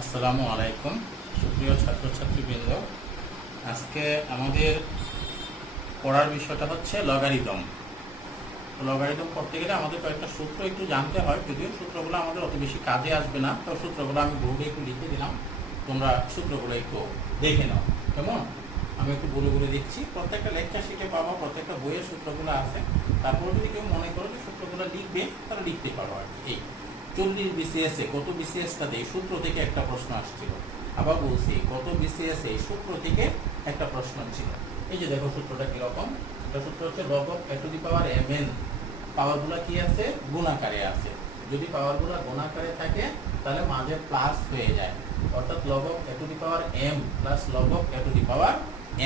আসসালামু আলাইকুম সুপ্রিয় ছাত্রছাত্রীবৃন্দ। আজকে আমাদের পড়ার বিষয়টা হচ্ছে লগারিদম। লগারিদম করতে গেলে আমাদের কয়েকটা সূত্র একটু জানতে হয়, যদিও সূত্রগুলো আমাদের অত বেশি কাজে আসবে না। তো সূত্রগুলো আমি বোর্ডে একটু লিখে দিলাম, তোমরা সূত্রগুলো একটু দেখে নাও। কেমন? আমি একটু বলে বলে দিচ্ছি, প্রত্যেকটা লেকচার শিখে পাবো, প্রত্যেকটা বইয়ের সূত্রগুলো আছে। তারপরে যদি কেউ মনে করো যে সূত্রগুলো লিখবে, তারা লিখতে পারো আর কি। এই 40 BCS এ কত BCS-টাতে এই সূত্র থেকে একটা প্রশ্ন আসছিল। আবার বলছি, কত BCS এই সূত্র থেকে একটা প্রশ্ন ছিল। এই যে দেখো সূত্রটা কিরকম। এটা সূত্র হচ্ছে log of a to the power mn। পাওয়ারগুলো কি আছে? গুণাকারে আছে। যদি পাওয়ারগুলো গুণাকারে থাকে তাহলে মাঝে প্লাস হয়ে যায়, অর্থাৎ log of a to the power m plus log of a to the power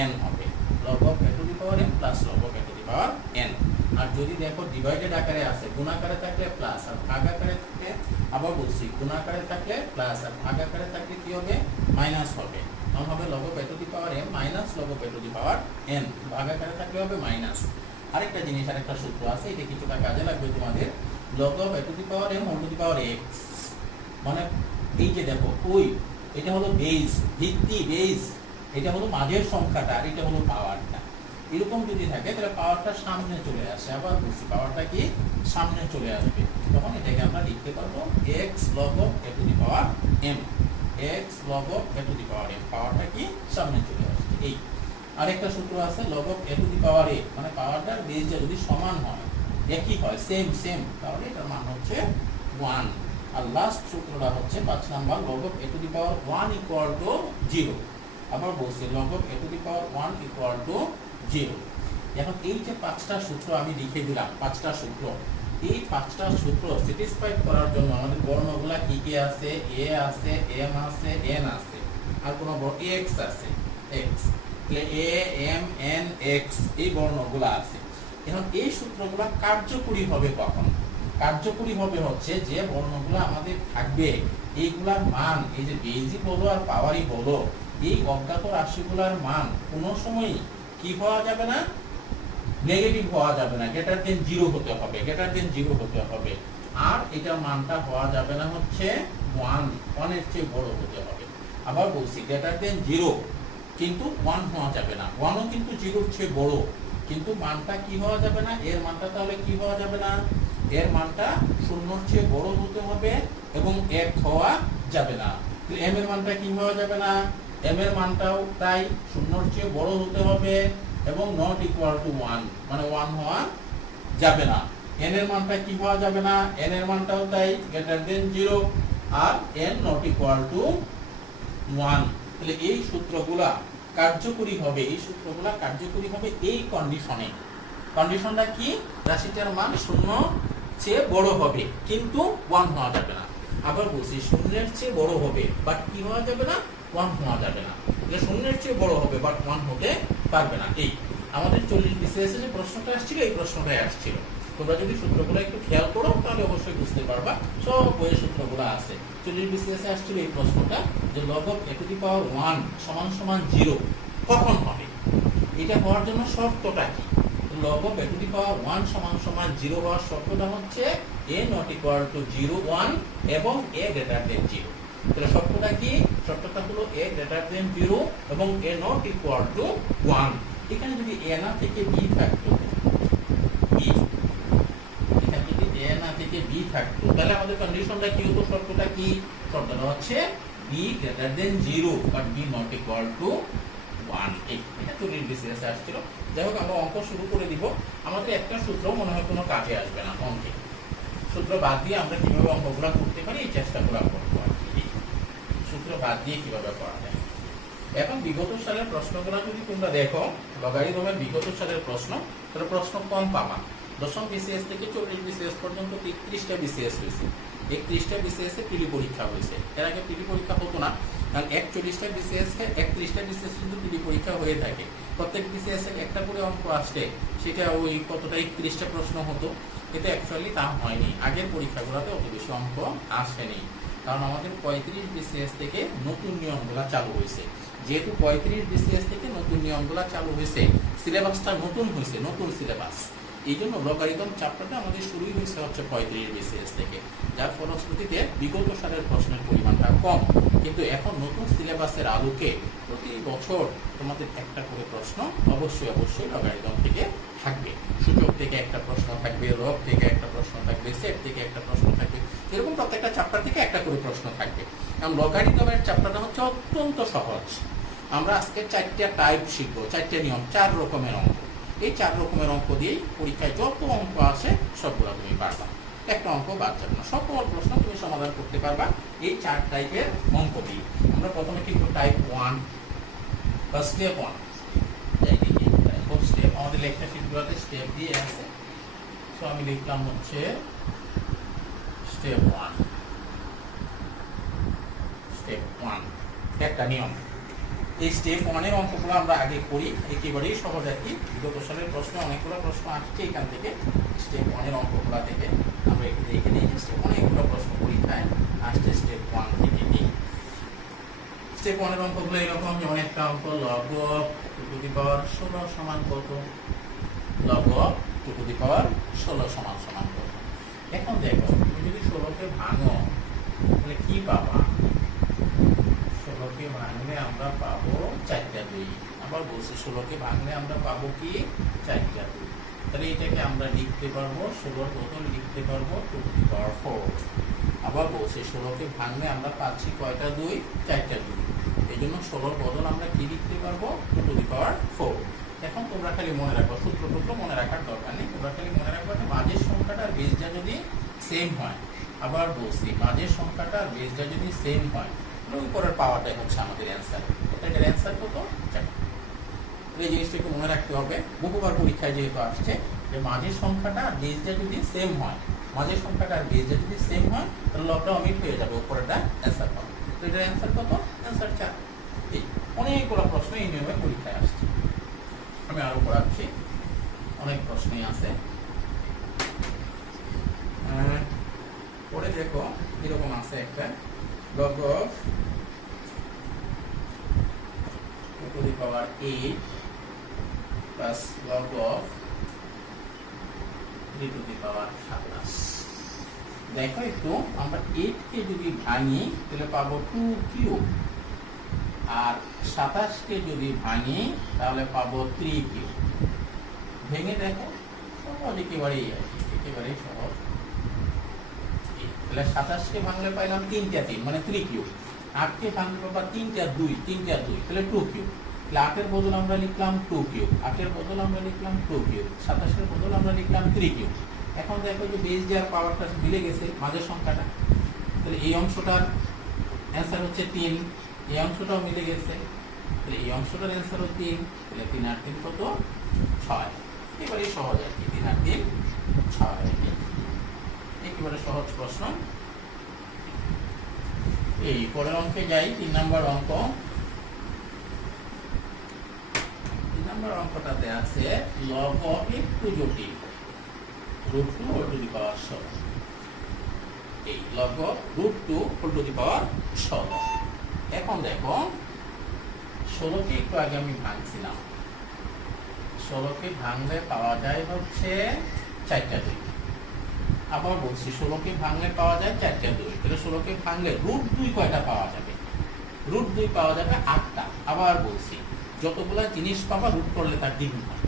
n হবে। log of a to the power m plus log of a to the power n। আর যদি দেখো divided আকারে আছে, গুণাকারে থাকলে plus, আর ভাগ আকারে থাকলে, আবার বলছি, গুণাকারে থাকলে প্লাস আর ভাগ আকারে থাকলে কি হবে? মাইনাস হবে। তখন হবে log of a to the power m minus log of a to the power n। ভাগ আকারে থাকলে হবে মাইনাস। আরেকটা জিনিস, আরেকটা সূত্র আছে, এটা কিছুটা কাজে লাগবে তোমাদের। log of a to the power m whole to the power x, মানে এই যে দেখো ওই, এটা হলো বেস, ভিত্তি বেস, এটা হলো মাঝের সংখ্যাটা, আর এটা হলো পাওয়ারটা। এরকম যদি থাকে তাহলে পাওয়ারটা সামনে চলে আসে। আবার বলছি, পাওয়ারটা কি সামনে চলে আসবে, তখন এটাকে আমরা লিখতে পারবো x log of a to the power m। x log of a to the power m, পাওয়ারটা কি সামনে চলে আসছে। এই আরেকটা সূত্র আছে log of a to the power a, মানে পাওয়ারটার বেসটা যদি সমান হয়, একই হয়, সেম সেম, তাহলে এটার মান হচ্ছে 1। আর লাস্ট সূত্রটা হচ্ছে 5 number, log of a to the power 1 equal to 0। আবার বলছি, log of a to the power 1 equal to 0। এখন এই যে 5টা সূত্র আমি লিখে দিলাম, 5টা সূত্র, এই 5টা সূত্র স্যাটিসফাই করার জন্য আমাদের বর্ণগুলা কি কি আছে? a আছে, m আছে, n আছে, আর কোন x আছে, x, তাহলে a m n x এই বর্ণগুলা আছে। এখন এই সূত্রগুলা কার্যকরী হবে কখন? কার্যকরী হবে হচ্ছে যে বর্ণগুলো আমাদের থাকবে, এইগুলার মান, এই যে বেসই বলো আর পাওয়ারই বলো, এই অজ্ঞাত রাশিগুলার মান কোনো সময় কি হওয়া যাবে না? নেগেটিভ হওয়া যাবে না, গ্রেটার দেন 0 হতে হবে, গ্রেটার দেন 0 হতে হবে। আর এটা মানটা হওয়া যাবে না হচ্ছে 1 এর চেয়ে বড় হতে হবে। আবার বলছি, গ্রেটার দেন 0 কিন্তু 1 হওয়া যাবে না, 1ও কিন্তু 0 এর চেয়ে বড়, কিন্তু মানটা কি হওয়া যাবে না? এর মানটা তাহলে কি হওয়া যাবে না? এর মানটা 0 এর চেয়ে বড় হতে হবে এবং 1 হওয়া যাবে না। তাহলে m এর মানটা কি হওয়া যাবে না? m এর মানটাও তাই 0 এর চেয়ে বড় হতে হবে এবং নট ইকুয়াল টু 1, মানে 1 হওয়া যাবে না। n এর মানটা কি হওয়া যাবে না? n এর মানটাও তাই, গ্রেটার দেন 0, আর n নট ইকুয়াল টু 1। তাহলে এই সূত্রগুলা কার্যকরী হবে, এই সূত্রগুলা কার্যকরী হবে এই কন্ডিশনে। কন্ডিশনটা কি? রাশিটার মান 0 চেয়ে বড় হবে কিন্তু 1 হওয়া যাবে না। আবার বলছি, 0 এর চেয়ে বড় হবে বাট কি হওয়া যাবে না? 1 হওয়া যাবে না। তাহলে 0 এর চেয়ে বড় হবে বাট 1 হতে পারবে না। এই আমাদের 40 BCS এ যে প্রশ্নটা আসছিল, এই প্রশ্নটাই আসছিল। তোমরা যদি সূত্রগুলো একটু খেয়াল করো তাহলে অবশ্যই বুঝতে পারবা, সব বইয়ের সূত্রগুলো আছে। 40 BCS এ আসছিল এই প্রশ্নটা, যে log of a to the power 1 সমান সমান 0 কখন হবে? এটা হওয়ার জন্য শর্তটা কি? log of a to the power 1 সমান সমান 0 হওয়ার শর্তটা হচ্ছে a not equal to 0 1 এবং a greater than 0। তাহলে শর্তটা কি? শর্তটা হলো a greater than 0 এবং a not equal to 1। এখানে যদি a না থেকে b থাকতো, b, এখানে যদি a না থেকে b থাকতো, তাহলে আমাদের কন্ডিশনটা কি হতো? শর্তটা কি? শর্তটা হচ্ছে b greater than 0 but b not equal to 1। এটা 40 BCS এ আসছিল। যাই হোক, আমরা অঙ্ক শুরু করে দিব। আমাদের একটা সূত্র মনে হয় কোনো কাজে আসবে না অঙ্কে। সূত্র বাদ দিয়ে আমরা কিভাবে অঙ্কগুলো করতে পারি এই চেষ্টাগুলো করবো আর কি। সূত্র বাদ দিয়ে কিভাবে করা যায়। এখন বিগত সালের প্রশ্নগুলো যদি তোমরা দেখো, লগারিদমের বিগত সালের প্রশ্ন, তাহলে প্রশ্ন কম পাবা। দশম BCS থেকে 40 BCS পর্যন্ত 31টা BCS হয়েছে। 31টা BCS এ পিডি পরীক্ষা হয়েছে। এর আগে পিডি পরীক্ষা হতো না, কারণ 41টা BCS এ 31টা BCS কিন্তু পিডি পরীক্ষা হয়ে থাকে। প্রত্যেক BCS এ একটা করে অঙ্ক আসলে সেটা ওই কতটা 31টা প্রশ্ন হতো, এটা অ্যাকচুয়ালি তা হয়নি। আগের পরীক্ষাগুলোতে অত বেশি অঙ্ক আসেনি, কারণ আমাদের 35 BCS থেকে নতুন নিয়মগুলো চালু হয়েছে। যেহেতু 35 BCS থেকে নতুন নিয়মগুলো চালু হয়েছে, সিলেবাসটা নতুন হয়েছে, নতুন সিলেবাস, এই জন্য লগারিদম চ্যাপ্টারটা আমাদের শুরুই হয়েছে হচ্ছে 35 BCS থেকে, যার ফলশ্রুতিতে বিগত সালের প্রশ্নের পরিমাণটা কম। কিন্তু এখন নতুন সিলেবাসের আলোকে প্রতি বছর তোমাদের একটা করে প্রশ্ন অবশ্যই লগারিদম থেকে থাকবে। সূচক থেকে একটা প্রশ্ন থাকবে, লগ থেকে একটা প্রশ্ন থাকবে, সেট থেকে একটা প্রশ্ন থাকবে, এরকম প্রত্যেকটা চ্যাপ্টার থেকে একটা করে প্রশ্ন থাকবে। কারণ লগারিদমের চ্যাপ্টারটা হচ্ছে অত্যন্ত সহজ। আমরা আজকে 4টা টাইপ শিখবো, 4টা নিয়ম, 4 রকমের অঙ্ক। এই 4 রকমের অঙ্ক দিয়েই পরীক্ষায় যত অঙ্ক আসে সবগুলো তুমি পারবা, একটা অঙ্ক বাদ যাবে না, সকল প্রশ্ন তুমি সমাধান করতে পারবা এই 4 টাইপের অঙ্ক দিয়ে। আমরা প্রথমে কিন্তু টাইপ 1 বা স্টেপ 1 স্টেপ, আমাদের লেকচার শিটগুলোতে স্টেপ দিয়ে আছে। সো আমি লিখলাম হচ্ছে স্টেপ 1, স্টেপ 1 একটা নিয়ম। এই স্টেপ 1 এর অঙ্কগুলো আমরা আগে করি, একেবারেই সহজ আর কি। বিগত সালের প্রশ্ন অনেকগুলো প্রশ্ন আসছে এখান থেকে, স্টেপ 1 এর অঙ্কগুলো থেকে আমরা একটু দেখে নিই। স্টেপ অনেকগুলো প্রশ্ন পরীক্ষায় আসছে স্টেপ 1 থেকে নিই। স্টেপ 1 এর অঙ্কগুলো এরকম, যেমন একটা অঙ্ক লগ 2 টু দি পাওয়ার 16 সমান কত, লগ 2 টু দি পাওয়ার 16 সমান কত। এখন দেখো তুমি যদি 16 কে ভাঙো তাহলে কি পাবা? 16 কে ভাঙলে আমরা পাবো 4টা 2। আবার বলছি 16 কে ভাঙলে আমরা পাবো কি 4টা 2। তাহলে এটাকে আমরা লিখতে পারবো 16 বদল লিখতে পারবো 2 টু দি পাওয়ার 4। আবার বলছি 16 কে ভাঙলে আমরা পাচ্ছি কয়টা 2, 4টা 2। এই জন্য 16 বদল আমরা কি লিখতে পারবো 2 টু দি পাওয়ার 4। এখন তোমরা খালি মনে রাখো, সূত্রটুকু মনে রাখার দরকার নেই, তোমরা খালি মনে রাখবে যে মাঝের সংখ্যাটা আর বেসটা যদি সেম হয়। আবার বলছি মাঝের সংখ্যাটা আর বেসটা যদি সেম হয়, উপরের পাওয়াটাই হচ্ছে আমাদের অ্যান্সার। এটার অ্যান্সার কত? 4। এই জিনিসটা একটু মনে রাখতে হবে, বহুবার পরীক্ষায় যেহেতু আসছে যে মাঝের সংখ্যাটা আর বেসটা যদি সেম হয়, মাঝের সংখ্যাটা আর বেসটা যদি সেম হয় তাহলে লবটা অমিট হয়ে যাবে, উপরেরটা অ্যান্সার পাবে। তো এটার অ্যান্সার কত? অ্যান্সার 4। এই অনেকগুলো প্রশ্ন এই নিয়মে পরীক্ষায় আসছে। আমি আরো পড়াচ্ছি, অনেক প্রশ্নই আছে। পরে দেখো এরকম আছে একটা, log of 2 to the power 8 plus log of 3 to the power 27। দেখো একটু, আমরা 8 কে যদি ভাঙি তাহলে পাবো 2 কিউব, আর 27 কে যদি ভাঙি তাহলে পাবো 3 কিউব। ভেঙে দেখো, সহজ, একেবারেই সহজ। তাহলে 27 কে ভাঙলে পাইলাম 3টা 3 মানে 3 কিউব। 8 কে ভাঙলে পাবো 3টা 2 তাহলে 2 কিউব। তাহলে 8 এর বদল আমরা লিখলাম 2 কিউব, 8 এর বদল আমরা লিখলাম 2 কিউব, 27 এর বদল আমরা লিখলাম 3 কিউব। এখন দেখো যে বেস দেওয়ার পাওয়ারটা মিলে গেছে মাঝের সংখ্যাটা, তাহলে এই অংশটার অ্যান্সার হচ্ছে 3, এই অংশটাও মিলে গেছে, তাহলে এই অংশটার অ্যান্সার হচ্ছে 3। তাহলে 3 আর 3 কত? 6। এবারে সহজ আর কি, 3 আর 3 6। একেবারে সহজ প্রশ্ন। এই পরের অঙ্কে যাই, 3 নম্বর অঙ্ক। 3 নম্বর অঙ্কটাতে আছে লগ অফ একটু জটিল √2 হোল টু দি পাওয়ার 16। এই log of √2 whole to the power 16। এখন দেখো 16 কে একটু আগে আমি ভাঙছিলাম, 16 কে ভাঙলে পাওয়া যায় হচ্ছে 4টা 2। আবার বলছি 16 কে ভাঙলে পাওয়া যায় 4টা 2। তাহলে 16 কে ভাঙলে √2 কয়টা পাওয়া যাবে? √2 পাওয়া যাবে 8টা। আবার বলছি যতগুলা জিনিস পাবা রুট করলে তার দ্বিগুণ হয়।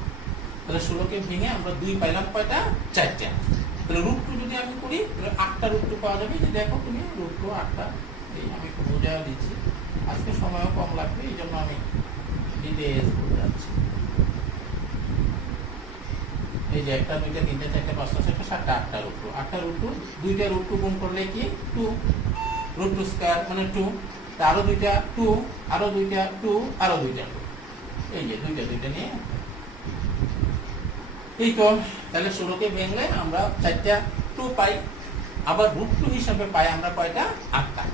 তাহলে 16 কে ভেঙে আমরা 2 পাইলাম কয়টা? 4টা। তাহলে √2 যদি আমি করি তাহলে 8টা √2 পাওয়া যাবে। যে দেখো তুমি √2 8টা, এই আমি একটু বোঝা দিচ্ছি, আজকে সময়ও কম লাগবে এই জন্য আমি ডিটেইলস বোঝাচ্ছি। এই যে 1টা 2টা 3টা 4টা 5টা 6টা 7টা 8টা √2, 8টা √2, 2টা √2 গুণ করলে কি 2, √2 স্কয়ার মানে 2, আরো 2টা 2, আরো 2টা 2, আরো 2টা 2। এই যে 2টা নিয়ে এই তো। তাহলে 16 কে ভেঙলে আমরা 4টা 2 পাই, আবার √2 হিসাবে পাই আমরা কয়টা? 8টা।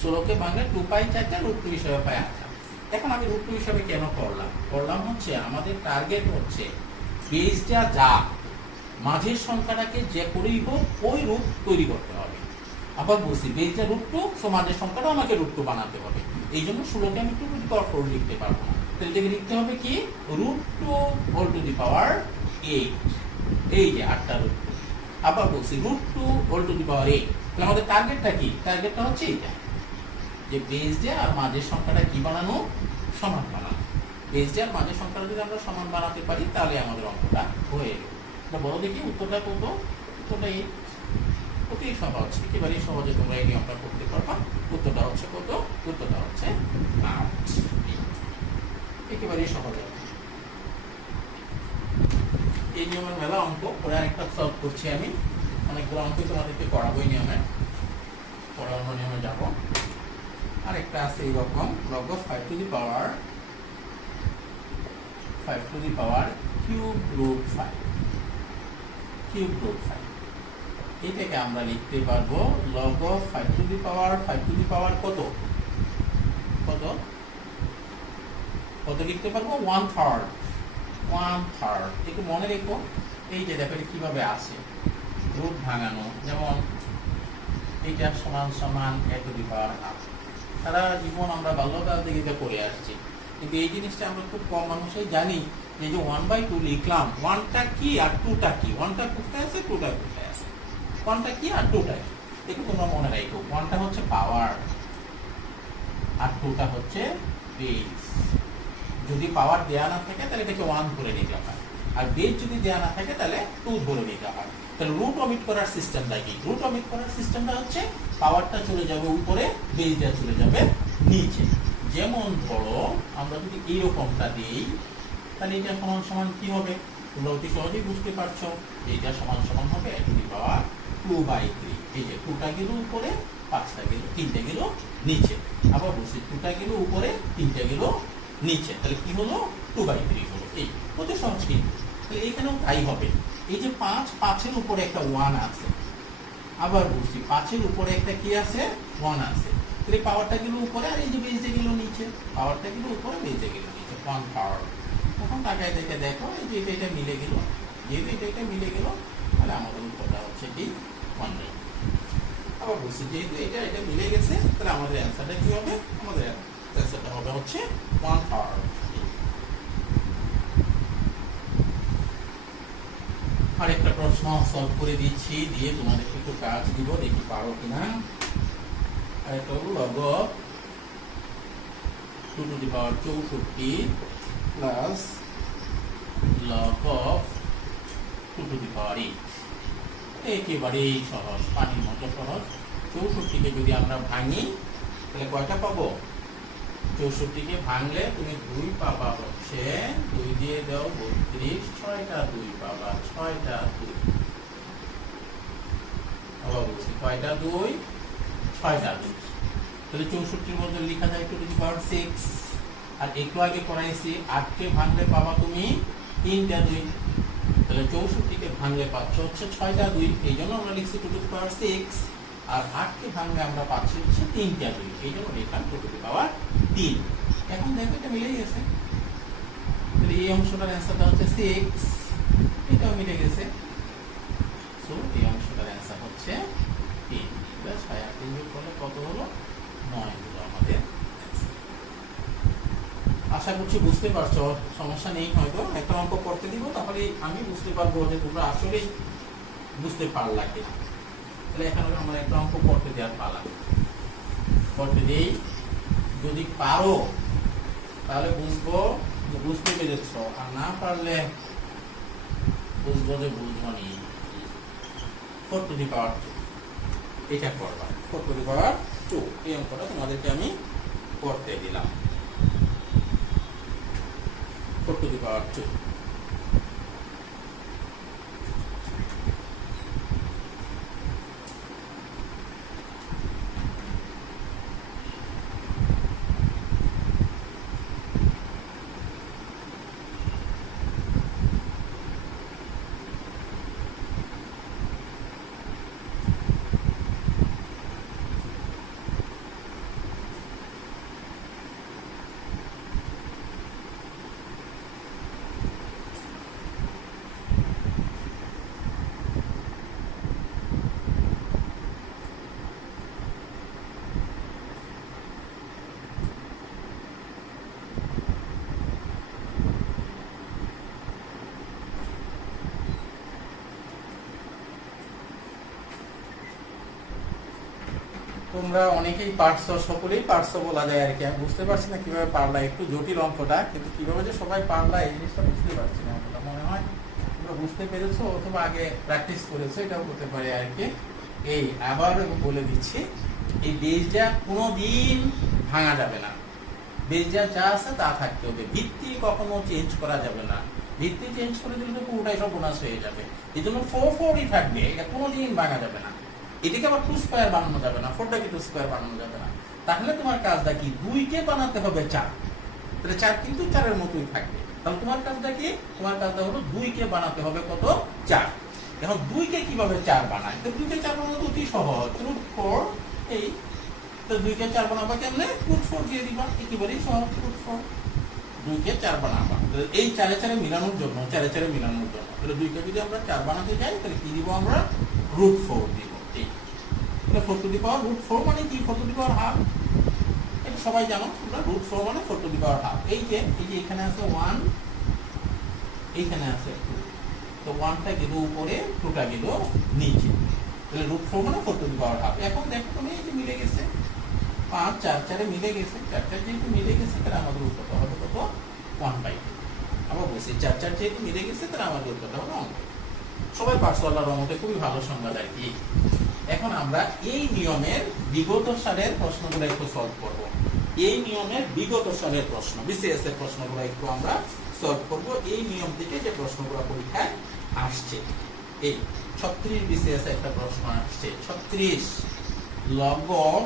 16 কে ভাঙলে 2 পাই 4টা, √2 হিসাবে পাই 8টা। এখন আমি √2 হিসাবে কেন করলাম হচ্ছে আমাদের টার্গেট হচ্ছে বেসটা যা মাঝের সংখ্যাটাকে যে করেই হোক ওই রূপ তৈরি করতে হবে। আবার বলছি বেসটা √2, সো মাঝের সংখ্যাটা আমাকে √2 বানাতে হবে। এই জন্য 16 কে আমি 2 টু দি পাওয়ার 4 লিখতে পারবো না, তাহলে এটাকে লিখতে হবে কি √2 হোল টু দি পাওয়ার 8। এই যে 8টা রুট 2। আবার বলছি root 2 whole to the power 8। তাহলে আমাদের টার্গেটটা কি? টার্গেটটা হচ্ছে এটা, যে বেস ডে আর মাঝের সংখ্যাটা কি বানানো? সমান বানানো। বেস ডে আর মাঝের সংখ্যাটা যদি আমরা সমান বানাতে পারি তাহলে আমাদের অঙ্কটা হয়ে গেল। এটা বড় দেখি উত্তরটা কত? উত্তরটা এই অতি সহজ, একেবারে সহজে তোমরা এই নিয়মটা করতে পারবা। উত্তরটা হচ্ছে কত? উত্তরটা হচ্ছে 8। একেবারে সহজ। এই নিয়মের মেলা অঙ্ক পরে আরেকটা সলভ করছি আমি। অনেকগুলো অঙ্ক তোমাদেরকে করাবো এই নিয়মে, পড়ানোর নিয়মে যাবো। আরেকটা আছে এইরকম, log of 5 to the power cube root 5, cube root 5। এটাকে আমরা লিখতে পারবো log of 5 to the power কত? কত কত লিখতে পারবো? 1/3। 1/3 একটু মনে রেখো। এই যে দেখো কিভাবে আসে, রুট ভাঙানো, যেমন এটা সমান সমান a to the power half. সারা জীবন আমরা বাল্যকাল থেকে এটা করে আসছি, কিন্তু এই জিনিসটা আমরা খুব কম মানুষই জানি যে 1/2 লিখলাম, 1টা কি আর 2টা কি? 1টা কোথায় আছে, 2টা কোথায় আছে? 1টা কি আর 2টা কি? একটু তোমরা মনে রাখো। 1টা হচ্ছে পাওয়ার আর 2টা হচ্ছে বেস। যদি পাওয়ার দেয়া না থাকে তাহলে এটাকে 1 ধরে নিতে হয়, আর বেস যদি দেয়া না থাকে তাহলে 2 ধরে নিতে হয়। তাহলে রুট অমিট করার সিস্টেমটা কি? রুট অমিট করার সিস্টেমটা হচ্ছে পাওয়ারটা চলে যাবে উপরে, বেসটা চলে যাবে নিচে। যেমন ধরো আমরা যদি এইরকমটা দিই, তাহলে এটা সমান সমান কি হবে? তোমরা অতি সহজেই বুঝতে পারছো, এইটা সমান সমান হবে a টু দি পাওয়ার 2/3। এই যে 2টা গেল উপরে, 5টা গেল, 3টা গেল নিচে। আবার বলছি 2টা গেল উপরে, 3টা গেল নিচে, তাহলে কি হলো? 2/3 হলো। এই অতি সহজ কিন্তু। তাহলে এখানেও তাই হবে। এই যে 5-5-এর উপরে একটা 1 আছে, আবার বলছি 5-এর উপরে একটা কি আছে? 1 আছে। তাহলে পাওয়ারটা গেল উপরে আর এই যে বেসটা গেল নিচে, পাওয়ারটা গেল উপরে, বেসটা গেল নিচে, 1/3। তখন তাকায় দেখে দেখো এই যে এটা মিলে গেল, যেহেতু এটা মিলে গেল তাহলে আমাদের উত্তরটা হচ্ছে কি? 1/3। আবার বলছি যেহেতু এটা মিলে গেছে তাহলে আমাদের অ্যান্সারটা কি হবে? আমাদের অ্যান্সারটা হবে হচ্ছে 1/3। আরেকটা প্রশ্ন সলভ করে দিচ্ছি, দিয়ে তোমাদের একটু কাজ দিব, দেখি পারো কিনা। আরেকটা হলো log of 2 to the power 64 plus log of 2 to the power 8। একেবারেই সহজ, পানির মতো সহজ। 64কে যদি আমরা ভাঙি তাহলে কয়টা পাবো? 64কে ভাঙলে তুমি 2 পাবা হচ্ছে, 2 দিয়ে দাও 32, 6টা 2 পাবা, 6টা 2। আবার বলছি কয়টা 2? 6টা 2। তাহলে 64-র মধ্যে লেখা যায় 2 টু দি পাওয়ার 6। আর একটু আগে করাইছি 8কে ভাঙলে পাবা তুমি 3টা 2। তাহলে 64কে ভাঙলে পাচ্ছ হচ্ছে 6টা 2, এই জন্য আমরা লিখছি 2 টু দি পাওয়ার 6। আর 8কে ভাঙলে আমরা পাচ্ছি হচ্ছে 3টা 2, এই জন্য লিখলাম 2 টু দি পাওয়ার 3। এখন দেখো এটা মিলে গেছে, তাহলে এই অংশটার অ্যান্সারটা হচ্ছে 6, এটাও মিলে গেছে। সো এই অংশটার অ্যান্সার হচ্ছে 3। 6 আর 3 যোগ করলে কত হলো? 9 হলো আমাদের অ্যান্সার। আশা করছি বুঝতে পারছো, সমস্যা নেই। হয়তো একটা অঙ্ক করতে দিব, তাহলে আমি বুঝতে পারবো যে তোমরা আসলেই বুঝতে পারলা কিনা। তাহলে এখানে আমরা একটা অঙ্ক করতে দেওয়ার পালা, করতে দিই। যদি পারো তাহলে বুঝবো যে বুঝতে পেরেছ, আর না পারলে বুঝবো যে বুঝবনি। 4 টু দি পাওয়ার 2 এটা করবা। 4 টু দি পাওয়ার 2 এই অঙ্কটা তোমাদেরকে আমি করতে দিলাম। 4 টু দি পাওয়ার 2। তোমরা অনেকেই পারছো, সকলেই পারছো বলা যায় আর কি। আমি বুঝতে পারছি না কিভাবে পারলা, একটু জটিল অঙ্কটা, কিন্তু কিভাবে যে সবাই পারলা এই জিনিসটা বুঝতে পারছি না। অঙ্কটা মনে হয় তোমরা বুঝতে পেরেছো অথবা আগে প্র্যাকটিস করেছো, এটাও হতে পারে আর কি। এই আবার বলে দিচ্ছি, এই বেজটা কোনোদিন ভাঙা যাবে না। বেজটা যা আছে তা থাকতে হবে, ভিত্তি কখনো চেঞ্জ করা যাবে না। ভিত্তি চেঞ্জ করে দিলে তো পুরোটাই সব বোনাস হয়ে যাবে। এই জন্য 4 থাকবে, এটা কোনোদিন ভাঙা যাবে না। এটাকে আবার 2 স্কয়ার বানানো যাবে না, 4টাকে 2 স্কয়ার বানানো যাবে না। তাহলে তোমার কাজটা কি, 2কে বানাতে হবে 4। তাহলে 4 কিন্তু 4-এর মতোই থাকবে। তাহলে তোমার কাজটা কি, তোমার কাজটা হলো 2কে বানাতে হবে কত, 4। এখন 2কে কিভাবে 4 বানায়, তো 2কে 4 বানানো তো অতি সহজ, √4। এই তো 2কে 4 বানাবা কেমনে, √4 দিয়ে দিবা, একেবারেই সহজ। √4 2কে 4 বানাবা, এই 4-এ মিলানোর জন্য, 4-এ মিলানোর জন্য। তাহলে 2কে যদি আমরা 4 বানাতে যাই তাহলে কি দিব আমরা, √4 দিব। এই 4 টু দি পাওয়ার √4 মানে কি, 4 টু দি পাওয়ার হাফ। এটা সবাই জানো তোমরা, √4 মানে 4 টু দি পাওয়ার হাফ। এই যে এখানে আছে 1, এইখানে আছে 2, তো 1টা গেল উপরে, 2টা গেল নিচে। তাহলে √4 মানে 4 টু দি পাওয়ার হাফ। এখন দেখো তুমি এই যে মিলে গেছে, 5 4-4-এ মিলে গেছে, 4-4 যেহেতু মিলে গেছে তাহলে আমাদের উত্তরটা হবে কত, 1/2। আবার বলছি 4-4 যেহেতু মিলে গেছে তাহলে আমাদের উত্তরটা হবে 1/2। সবাই পারছো আল্লাহর রহমতে, খুবই ভালো সংবাদ আর কি। এখন আমরা এই নিয়মের বিগত সালের প্রশ্নগুলো একটু সলভ করব। এই নিয়মের বিগত সালের প্রশ্ন, বিসিএস এর প্রশ্নগুলো একটু আমরা সলভ করব। এই নিয়ম থেকে যে প্রশ্নগুলো পরীক্ষায় আসছে, এই 36 বিসিএস একটা প্রশ্ন আসছে, 36 লগ অফ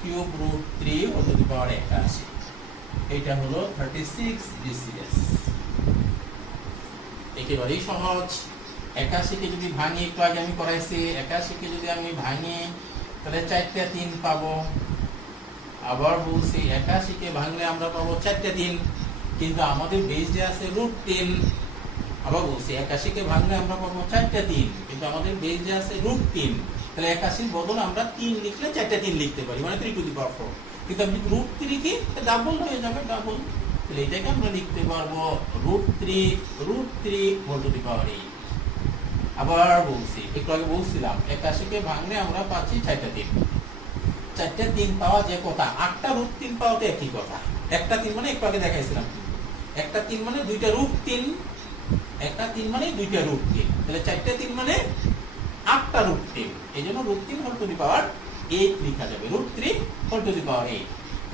কিউব √3 ও টু দি পাওয়ার 81। এটা হলো 36 বিসিএস। একেবারেই সহজ। 81কে যদি ভাঙি, একটু আগে আমি করাইছি, 81কে যদি আমি ভাঙি তাহলে 4টা 3 পাবো। আবার বলছি 81কে ভাঙলে আমরা পাবো 4টা 3, কিন্তু আমাদের বেস যে আছে √3। আবার বলছি 81কে ভাঙলে আমরা পাবো 4টা 3, কিন্তু আমাদের বেস যে আছে √3। তাহলে 81 বদল আমরা 3 লিখলে 4টা 3 লিখতে পারি, মানে 3 টু দি পাওয়ার 4। কিন্তু আমি √3 কি ডাবল হয়ে যাবে, ডাবল। তাহলে এটাকে আমরা লিখতে পারবো √3 হোল টু দি পাওয়ার 8। আবার বলছি, একটু আগে বলছিলাম 81কে ভাঙলে আমরা পাচ্ছি 4টা 3। 4টা 3 পাওয়া যে কথা, 8টা √3 পাওয়া তো একই কথা। একটা 3 মানে একটু আগে দেখাইছিলাম, একটা 3 মানে 2টা √3, একটা 3 মানে 2টা √3। তাহলে 4টা 3 মানে 8টা √3। এই জন্য √3 হোল টু দি পাওয়ার 8 লেখা যাবে, √3 হোল টু দি পাওয়ার 8।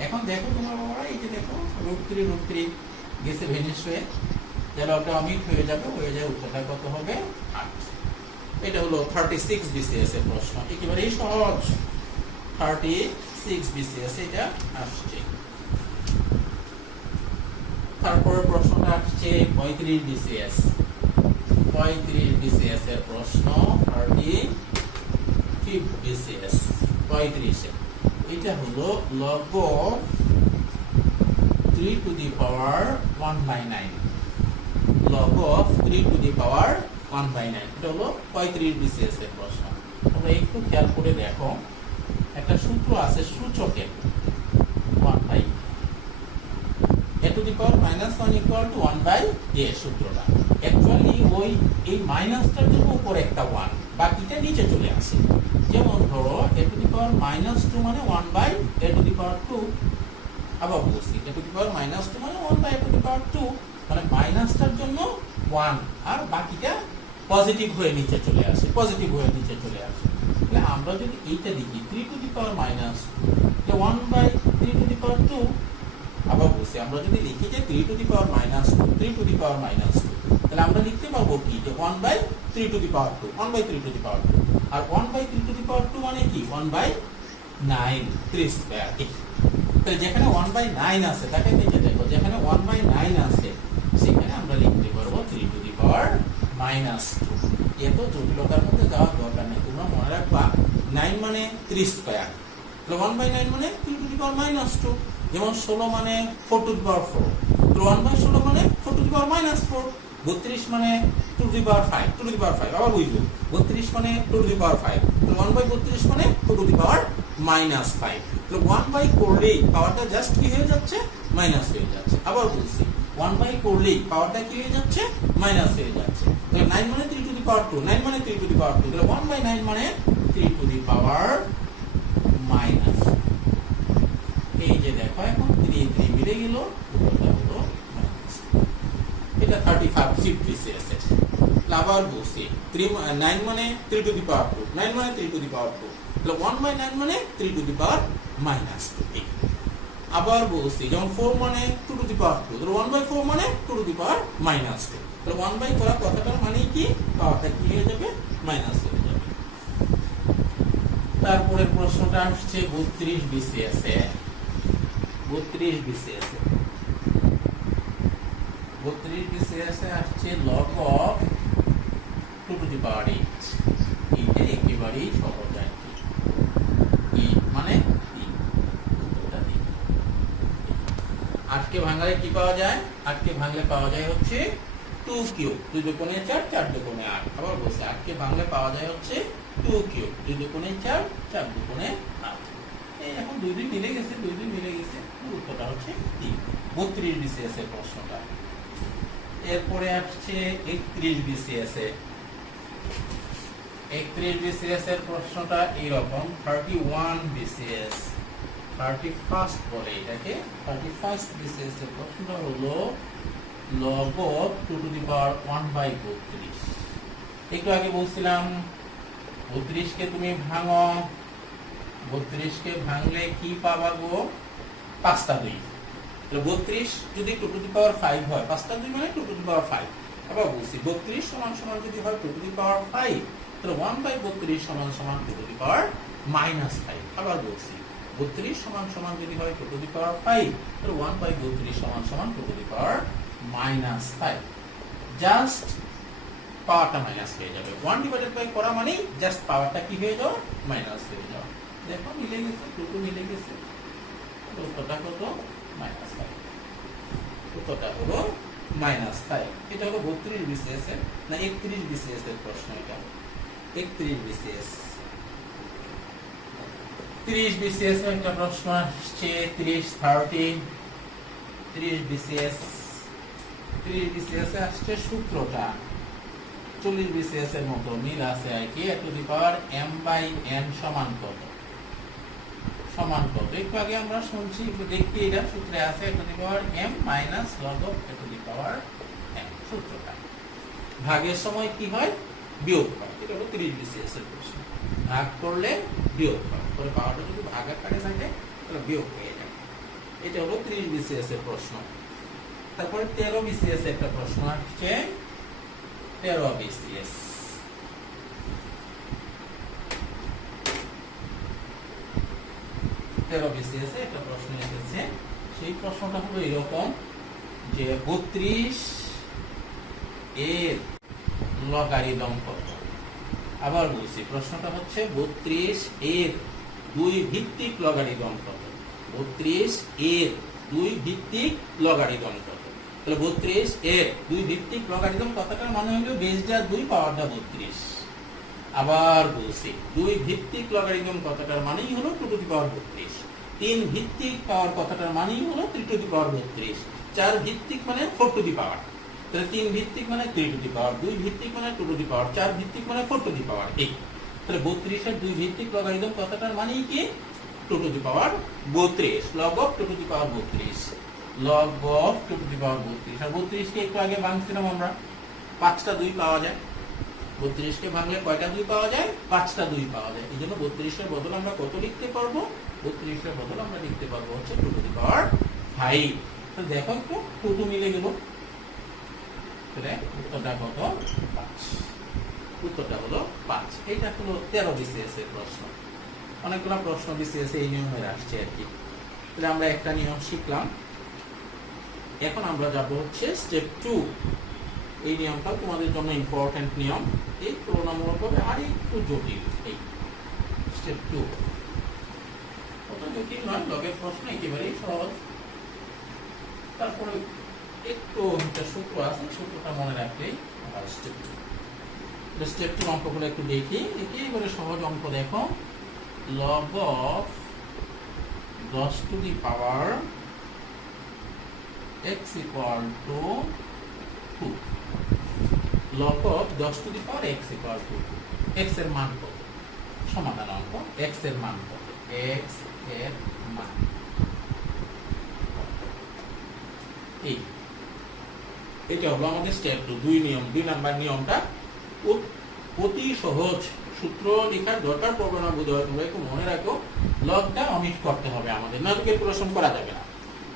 এখন দেখো তোমরা বাবারা, এই যে দেখো √3 গেছে ভেনিশ হয়ে, তাহলে ওটা অমিট হয়ে যাবে, হয়ে যায় উত্তরটা কত হবে, 8। এটা হলো 36 বিসিএস এর প্রশ্ন, একেবারেই সহজ। 36 বিসিএস এটা আসছে। তারপরে প্রশ্নটা আসছে 35 বিসিএস। 35 বিসিএস এর প্রশ্ন, 35 বিসিএস 35 এর। এটা হলো log of 3 to the power 1/9। Log of 3 to the power 1/9, এটা হলো 35 বিসিএস এর প্রশ্ন। তোমরা একটু খেয়াল করে দেখো, একটা সূত্র আছে সূচকের 1/, a to the power -1 equal to 1/a সূত্রটা। অ্যাকচুয়ালি ওই এই মাইনাসটার জন্য উপরে একটা 1, বাকিটা নিচে চলে আসে। যেমন ধরো a টু দি পাওয়ার -2 মানে 1/a টু দি পাওয়ার 2। আবার বলছি a টু দি পাওয়ার -2 মানে 1/a টু দি পাওয়ার 2, মানে মাইনাসটার জন্য 1 আর বাকিটা পজিটিভ হয়ে নিচে চলে আসে, পজিটিভ হয়ে নিচে চলে আসে। তাহলে আমরা যদি এইটা লিখি 3 টু দি পাওয়ার -2, তাহলে 1/3 টু দি পাওয়ার 2। আবার বলছি আমরা যদি লিখি যে 3 to the power -2, 3 to the power -2, তাহলে আমরা লিখতে পারবো কি, যে 1/3 to the power 2, 1/3 to the power 2। আর 1/3 টু দি পাওয়ার 2 মানে কি, 1/9, 3 স্কয়ার। তাহলে যেখানে 1/9 আছে তাকে দেখে দেখো, যেখানে 1/9 আছে সেখানে আমরা লিখতে পারবো 3 টু দি পাওয়ার -2। এত জটিলতার মধ্যে যাওয়ার দরকার নেই, তোমরা মনে রাখবা 9 মানে 3 স্কয়ার, তাহলে 1/9 মানে 3 টু দি পাওয়ার -2। যেমন 16 মানে 4 টু দি পাওয়ার 4, তো 1/16 মানে 4 টু দি পাওয়ার -4। 32 মানে 2 to the power 5, 2 to the পাওয়ার 5। আবার বুঝলো 32 মানে 2 টু দি পাওয়ার 5, তো 1/32 মানে 2 টু দি পাওয়ার -5। তো 1/, করলেই পাওয়ারটা জাস্ট কি হয়ে যাচ্ছে, মাইনাস হয়ে যাচ্ছে। আবার বলছি 1/, করলেই পাওয়ারটা কি হয়ে যাচ্ছে, মাইনাস হয়ে যাচ্ছে। তাহলে 9 মানে 3 টু দি পাওয়ার 2, 9 মানে 3 টু দি পাওয়ার 2, তাহলে 1/9 মানে 3 টু দি পাওয়ার মাইনাস। এই যে দেখো এখন 3 3 মিলে গেল, উত্তরটা হলো মাইনাস। এটা 35 BCS এর। আবার বলছি 9 মানে 3 টু দি পাওয়ার 2, 9 মানে 3 টু দি পাওয়ার 2, তাহলে 1/9 মানে 3 টু দি পাওয়ার মাইনাস 2। আবার বলছি যেমন 4 মানে 2 টু দি পাওয়ার 2, তাহলে 1/4 মানে 2 টু দি পাওয়ার মাইনাস 2, তাহলে 1/4 কথাটার মানে কি, পাওয়ারটা কি হয়ে যাবে, মাইনাস হয়ে যাবে। তারপরে প্রশ্নটা আসছে 32 BCS এ। 32 BCS এ 32 BCS এ আসছে log of 2 to the power 8। এইটা একেবারেই সহজ আর কি, 8 মানে 3। উত্তরটা দিই 8 কে ভাঙলে কি পাওয়া যায়, 8 কে ভাঙলে পাওয়া যায় হচ্ছে 2 কিউব, 2 দুগুণে 4, 4 দুগুণে 8। আবার বলছি 8 কে ভাঙলে পাওয়া যায় হচ্ছে 2 কিউব, 2 দুগুণে 4, 4 দুগুণে 8। এই এখন 2 2 মিলে গেছে, 2 2 মিলে গেছে, উত্তরটা হচ্ছে 3। 32 BCS এর প্রশ্নটা। এরপরে আসছে 31 BCS এ। 31 BCS এর প্রশ্নটা এইরকম, 31 BCS, 31st বলে এটাকে। 31st BCS এর প্রশ্নটা হলো log of 2 টু দি পাওয়ার 1/32। একটু আগে বলছিলাম 32 কে তুমি ভাঙো, 32 কে ভাঙলে কি পাবা গো, 5টা 2। তাহলে 32 যদি 2 টু দি পাওয়ার 5 হয়, 5টা 2 মানে 2 টু দি পাওয়ার 5। আবার বলছি 32 সমান সমান যদি হয় 2 টু দি পাওয়ার 5, তাহলে 1/32 সমান সমান 2 টু দি পাওয়ার -5। আবার বলছি 32 সমান সমান যদি হয় 2 টু দি পাওয়ার 5, তাহলে 1/32 সমান সমান 2 টু দি পাওয়ার -5। জাস্ট পাওয়ারটা মাইনাস হয়ে যাবে, 1 ডিভাইডেড বাই করা মানেই জাস্ট পাওয়ারটা কি হয়ে যাওয়া, মাইনাস হয়ে যাওয়া। দেখো মিলে গেছে, 2 2 মিলে গেছে, উত্তরটা কত, -5। উত্তরটা হলো -5। এটা হলো 32 BCS এর, না 31 BCS এর প্রশ্ন এটা। 31 BCS, 30 BCS এর একটা প্রশ্ন আসছে, 30 30 30 BCS। 30 BCS এ আসছে সূত্রটা 40 BCS এর মতো মিল আছে আর কি। টু দি পাওয়ার m/n সমান কত, সমান কত। একটু আগে আমরা শুনছি, একটু দেখি, এটা সূত্রে আছে two the power m minus log of two the power m। সূত্রটা ভাগের সময় কি হয়, বিয়োগ হয়। এটা হলো 30 BCS এর প্রশ্ন। ভাগ করলে বিয়োগ হয়, পরে পাওয়ারটা যদি ভাগ আকারে থাকে তাহলে বিয়োগ হয়ে যায়। এটা হলো 30 BCS এর প্রশ্ন। তারপরে 13 BCS এর একটা প্রশ্ন আসছে, 13 BCS। 13 BCS এ একটা প্রশ্ন এসেছে। সেই প্রশ্নটা হলো এরকম যে 32 এর লগারিদম কত। আবার বলছি প্রশ্নটা হচ্ছে 32 এর 2 ভিত্তিক লগারিদম কত। 32 এর 2 ভিত্তিক লগারিদম কত। তাহলে 32 এর 2 ভিত্তিক লগারিদম কতটার মানে হলো বেস যা 2 পাওয়ারটা 32। আবার বলছি 2 ভিত্তিক লগারিদম কতটার মানেই হলো 2 টু দি পাওয়ার 32। 3 ভিত্তিক পাওয়ার কতটার মানেই হলো 3 টু দি পাওয়ার 32। 4 ভিত্তিক মানে 4 টু দি পাওয়ার, তাহলে 3 ভিত্তিক মানে 3 টু দি পাওয়ার, 2 ভিত্তিক মানে 2 টু দি পাওয়ার, 4 ভিত্তিক মানে 4 টু দি পাওয়ার 8। তাহলে 32 এর 2 ভিত্তিক লগারিদম কতটার মানেই কি, 2 to the power 32, log of 2 to the power 32, log of 2 to the power 32। আর 32 কে একটু আগে ভাঙছিলাম আমরা, 5টা 2 পাওয়া যায়। 32 কে ভাঙলে কয়টা 2 পাওয়া যায়, 5টা 2 পাওয়া যায়। এইজন্য 32 এর বদলে আমরা কত লিখতে পারবো, 32 এর বদলে আমরা লিখতে পারবো হচ্ছে 2 টু দি পাওয়ার 5। তো দেখো একটু 2 2 মিলে গেল, তাহলে উত্তরটা কত, 5। উত্তরটা হলো 5। এইটা হলো 13 BCS এর প্রশ্ন। অনেকগুলো প্রশ্ন BCS এই নিয়মের আসছে আর কি। তাহলে আমরা একটা নিয়ম শিখলাম। এখন আমরা যাব হচ্ছে স্টেপ 2। এই নিয়মটা তোমাদের জন্য ইম্পর্টেন্ট নিয়ম, এই তুলনামূলকভাবে আর একটু জটিল। এই স্টেপ 2 কত জটিল নয়, লগের প্রশ্ন একেবারেই সহজ। তারপরে একটু একটা সূত্র আছে, সূত্রটা মনে রাখলেই স্টেপ 2। স্টেপ 2 অঙ্কগুলো একটু দেখি, একেবারে সহজ অঙ্ক। দেখো log of 10 two the power x equal to 2। log of 10 two the power x equal to 2, x এর মান কত। সমাধান অঙ্ক এক্স এর মান কত, এক্স এর মান এটা হলো আমাদের স্টেপ 2 নাম্বার নিয়মটা অতি সহজ, সূত্র লেখার দরকার পড়বে না, বুঝতে হবে। তোমরা একটু মনে রাখো, লগটা অমিট করতে হবে আমাদের, না তো ক্যালকুলেশন করা যাবে না।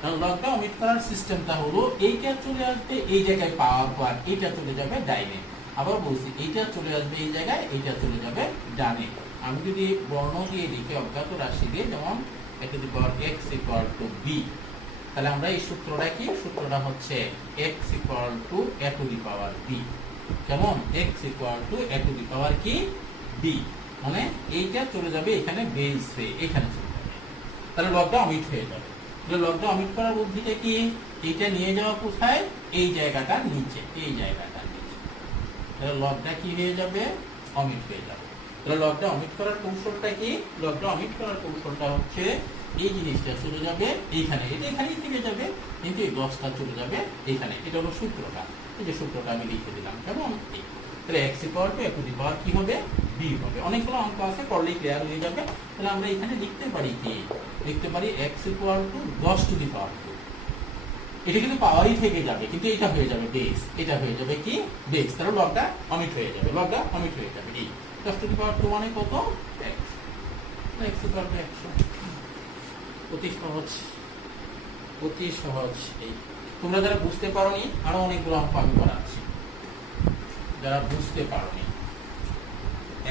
কারণ লগটা অমিট করার সিস্টেমটা হলো এইটা চলে আসবে এই জায়গায় পাওয়ার পর এইটা চলে যাবে ডাইনে, আবার বলছি এইটা চলে আসবে এই জায়গায়, এইটা চলে যাবে ডানে। আমি যদি বর্ণ দিয়ে লিখে অজ্ঞাত রাশি দিয়ে, যেমন x = b, তাহলে আমরা এই সূত্রটা কি, সূত্রটা হচ্ছে x = a⁴b, কেমন x = কি b, মানে এইটা চলে যাবে এখানে বেস হয়ে এখানে চলে যাবে, তাহলে লগটা অমিট হয়ে যাবে। তাহলে লগটা অমিট করার বুদ্ধিটা কি, এইটা নিয়ে যাওয়া কোথায়, এই জায়গাটার নিচে, এই জায়গাটার নিচে, তাহলে লগটা কি হয়ে যাবে, অমিট হয়ে যাবে। তাহলে লগটা অমিট করার কৌশলটা কি, লগটা অমিট করার কৌশলটা হচ্ছে এই জিনিসটা চলে যাবে এইখানে, এটা এখানেই থেকে যাবে, কিন্তু এই 10টা চলে যাবে এইখানে, এটা হলো সূত্রটা। এই যে সূত্রটা আমি লিখে দিলাম, কেমন, তাহলে x = কি হবে, b হবে। অনেকগুলো অঙ্ক আছে, করলেই ক্লিয়ার হয়ে যাবে। তাহলে আমরা এখানে লিখতে পারি কি, লিখতে পারি x = 10⁻²। এটা কিন্তু পাওয়ারই থেকে যাবে, কিন্তু এটা হয়ে যাবে বেস, এটা হয়ে যাবে কি বেস, তাহলে লগটা অমিট হয়ে যাবে, লগটা অমিট হয়ে যাবে। এই 10⁻² মানে কত, x, x = 100। অতি সহজ, অতি সহজ। এই তোমরা যারা বুঝতে পারোনি, আরো অনেকগুলো অঙ্ক আমি করাচ্ছি, যারা বুঝতে পারোনি।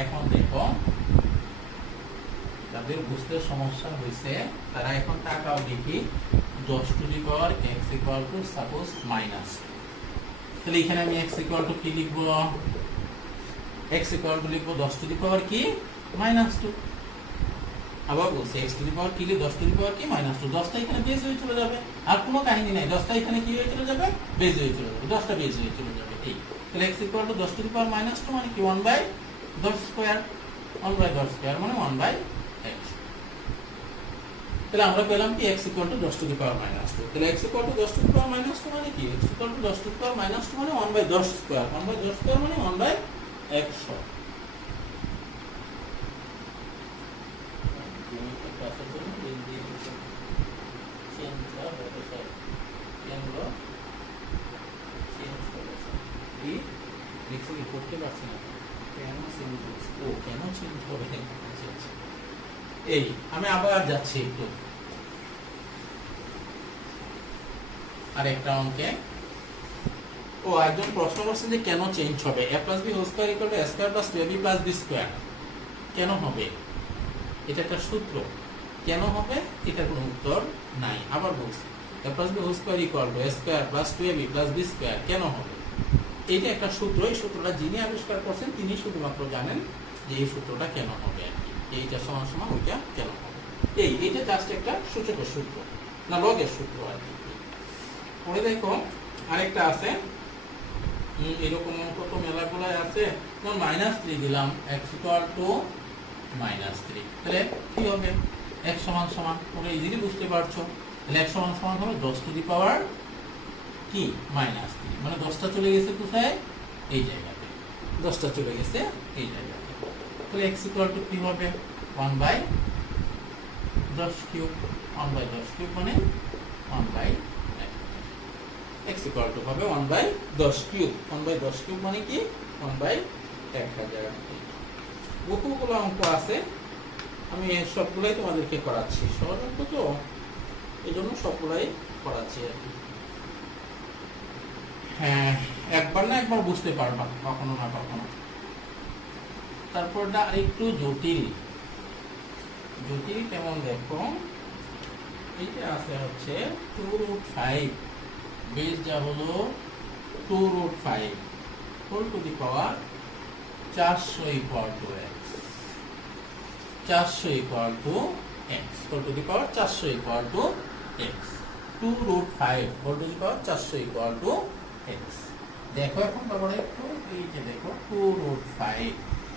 এখন দেখো, যাদের বুঝতে সমস্যা হয়েছে তারা এখন টাকাও দেখি, 10⁻x = সাপোজ মাইনাস, তাহলে এখানে আমি x = কি লিখবো, x = লিখবো 10⁻² কি -2। আবার বলছি x কি লিখবো 10⁻² কি -2, 10টা এখানে বেজ হয়ে চলে যাবে, আর কোনো কাহিনী নাই, 10টা এখানে কি হয়ে চলে যাবে, বেজ হয়ে চলে যাবে, 10টা বেজ হয়ে চলে যাবে। এই তাহলে x = 10⁻² মানে কি 1/10², 1/10² মানে 1/x। তাহলে আমরা পেলাম কি x = 10⁻², তাহলে x = 10⁻² মানে কি, x = 10⁻² মানে 1/10², 1/10² মানে 1/100। এই আমি আবার যাচ্ছি একটু আরেকটা অঙ্কে। একজন প্রশ্ন করছে যে কেন চেঞ্জ হবে, a + b² = a² + 2ab + b², কেন হবে, এটা একটা সূত্র, কেন হবে এটা কোনো উত্তর নাই। আবার বলছি a + b² = a² + 2ab + b², কেন হবে, এইটা একটা সূত্র। এই সূত্রটা যিনি আবিষ্কার করছেন তিনি শুধুমাত্র জানেন যে এই সূত্রটা কেন হবে আর কি, এইটা সমান সমান ওইটা কেন হবে। এইটা জাস্ট একটা সূচকের সূত্র, না লগের সূত্র আর কি। পরে দেখো আরেকটা আছে, এরকম অঙ্ক তো মেলাগুলাই আছে, যেমন -3 দিলাম, x = -3, তাহলে কি হবে, x সমান সমান, তোমরা ইজিলি বুঝতে পারছো, তাহলে x সমান সমান হবে 10⁻³ কি -3, মানে 10টা চলে গেছে কোথায়, এই জায়গাতে, 10টা চলে গেছে এই জায়গাতে। তাহলে x = কি হবে 1/10³ 1/10³ মানে 1/1, x = হবে 1/10³ 1/10³ মানে কি 1/1000। বহুগুলো অঙ্ক আছে, আমি সবগুলাই তোমাদেরকে করাচ্ছি, সহজ অঙ্ক তো এই জন্য সবগুলাই করাচ্ছি আর কি। হ্যাঁ, একবার না একবার বুঝতে পারবা, কখনো না কখনো। তারপরটা আরেকটু জটিল, জটিল কেমন দেখো, এইটা আছে হচ্ছে 2√5, বেস যা হলো 2√5 whole to the power 400 = x, 400 = x, whole to the power 400 = x, 2√5 whole to the power 400 = x। দেখো এখন তারপরে একটু এই যে দেখো 2√5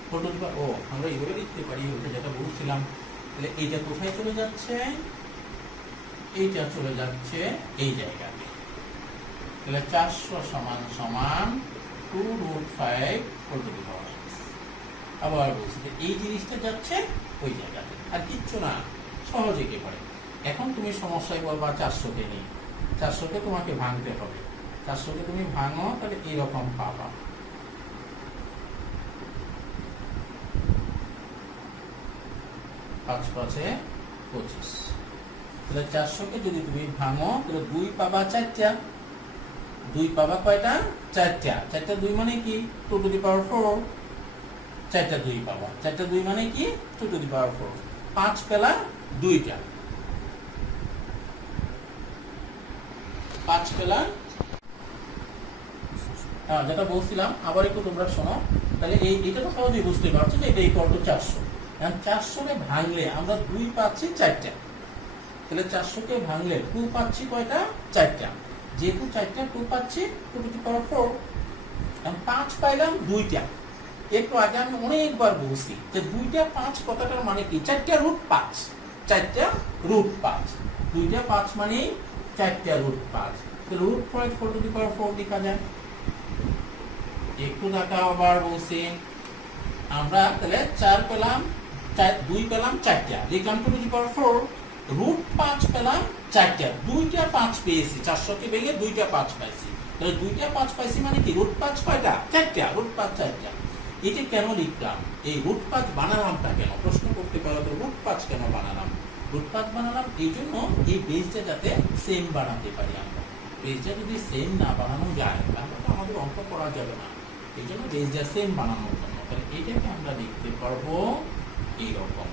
হোল টু দি পাওয়ার, আমরা এইভাবে লিখতে পারি, ওটা যেটা বলছিলাম। তাহলে এইটা কোথায় চলে যাচ্ছে, এইটা চলে যাচ্ছে এই জায়গাতে, তাহলে 400 = 2√5 whole to the power x। আবার বলছি যে এই জিনিসটা যাচ্ছে ওই জায়গাতে, আর কিচ্ছু না, সহজে কে পারে। এখন তুমি সমস্যায় বলবা 400-কে নেই, 400-কে তোমাকে ভাঙতে হবে, 400-কে তুমি ভাঙো তাহলে এরকম পাবা। পাঁচ পাঁচে 25, তাহলে 400-কে যদি তুমি ভাঙো তাহলে 2 পাবা 4টা, 2 পাবা কয়টা? 4টা, 4টা 2 মানে কি 2 টু দি পাওয়ার 4, 4টা 2 পাবা, 4টা 2 মানে কি 2 টু দি পাওয়ার 4, 5 পেলা 2টা, 5 পেলা। যেটা বলছিলাম আবার একটু তোমরা শোনো, তাহলে এটা তো সহজেই বুঝতে পারছো যে এটা ইকুয়াল টু 400। এখন 400-কে ভাঙলে আমরা 2 পাচ্ছি 4টা, তাহলে 400-কে ভাঙলে 2 পাচ্ছি কয়টা? 4টা, যেহেতু 4টা 2 পাচ্ছি 2 টু দি পাওয়ার 4, এখন 5 পাইলাম 2টা। একটু আগে আমি অনেকবার বলছি যে 2টা 5 কথাটার মানে কি 4টা রুট 5, 4টা রুট 5, 2টা 5 মানে 4টা রুট 5, তো রুট 5 4 টু দি পাওয়ার 4 লেখা যায়। একটু দেখা আবার বলছি আমরা, তাহলে 4 পেলাম, 2 পেলাম 4টা, লিখলাম 2 টু দি পাওয়ার 4, রুট 5 পেলাম 4টা, 2টা 5 পেয়েছি, 400-কে ভেঙে 2টা 5 পাইছি, তাহলে 2টা 5 পাইছি মানে কি রুট 5 কয়টা? 4টা, রুট 5 4টা। এটা কেন লিখলাম? এই রুট 5 বানালামটা কেন? প্রশ্ন করতে পারো তো রুট 5 কেন বানালাম? রুট 5 বানালাম এই জন্য এই বেসটা যাতে সেম বানাতে পারি আমরা। বেসটা যদি সেম না বানানো যায় তাহলে তো আমাদের অঙ্ক করা যাবে না, এই জন্য বেসটা সেম বানানোর জন্য তাহলে এইটাকে আমরা লিখতে পারবো এইরকম।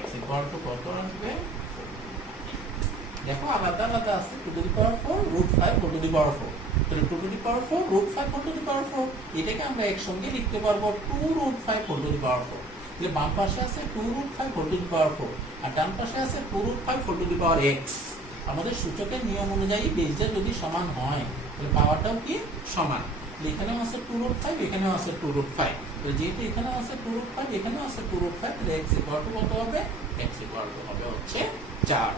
x ইকুয়াল টু কত আসবে? দেখো আলাদা আলাদা আছে, 2 to the power 4 root 5 4 to the power 4, তাহলে 2 to the power 4 root 5 4 to the power 4, এটাকে আমরা একসঙ্গে লিখতে পারবো 2 রুট 5 4 টু দি পাওয়ার 4। তাহলে বাম পাশে আছে 2 রুট 5 4 টু দি পাওয়ার 4 আর ডান পাশে আছে 2 root 5 4 to the power x। আমাদের সূচকের নিয়ম অনুযায়ী বেসটা যদি সমান হয় তাহলে পাওয়ারটাও কি সমান। এখানেও আছে 2 রুট 5, এখানেও আছে 2 রুট 5, তো যেহেতু এখানেও আছে 2 রুট 5 এখানেও আছে 2 রুট 5, তাহলে x ইকুয়াল টু কত হবে? x ইকুয়াল টু হবে হচ্ছে 4।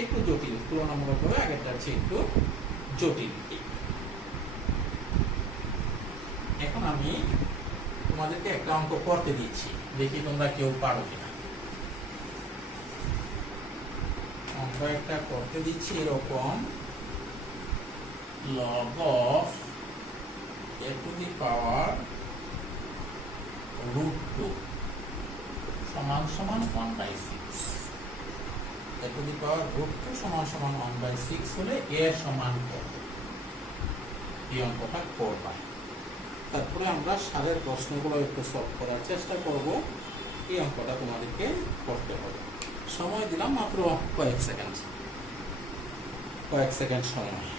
একটু জটিল, তুলনামূলকভাবে আগেরটার চেয়ে একটু জটিল। এখন আমি তোমাদেরকে একটা অঙ্ক করতে দিচ্ছি, দেখি তোমরা কেউ পারো কিনা। অঙ্ক একটা করতে দিচ্ছি এরকম, log of a to the power root 2 সমান সমান 1/6, a to the power root 2 সমান সমান 1/6 হলে a সমান কত? এই অঙ্কটা করবা। তারপরে আমরা সারের প্রশ্নগুলো একটু সলভ করার চেষ্টা করব। এই অঙ্কটা তোমাদেরকে করতে হবে, সময় দিলাম মাত্র কয়েক সেকেন্ড সময়।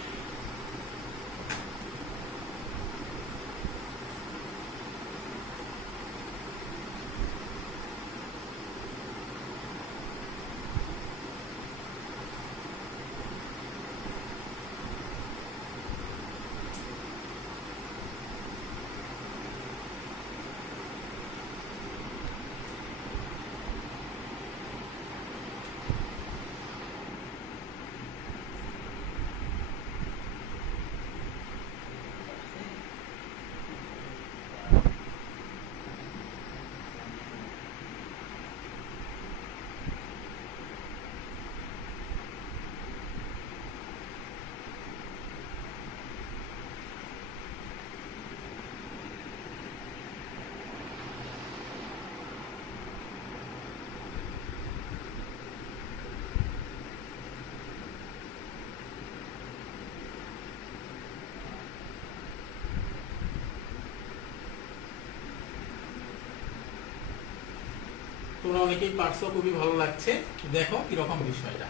তোমরা অনেকেই পারছো, খুবই ভালো লাগছে। দেখো কিরকম বিষয়টা,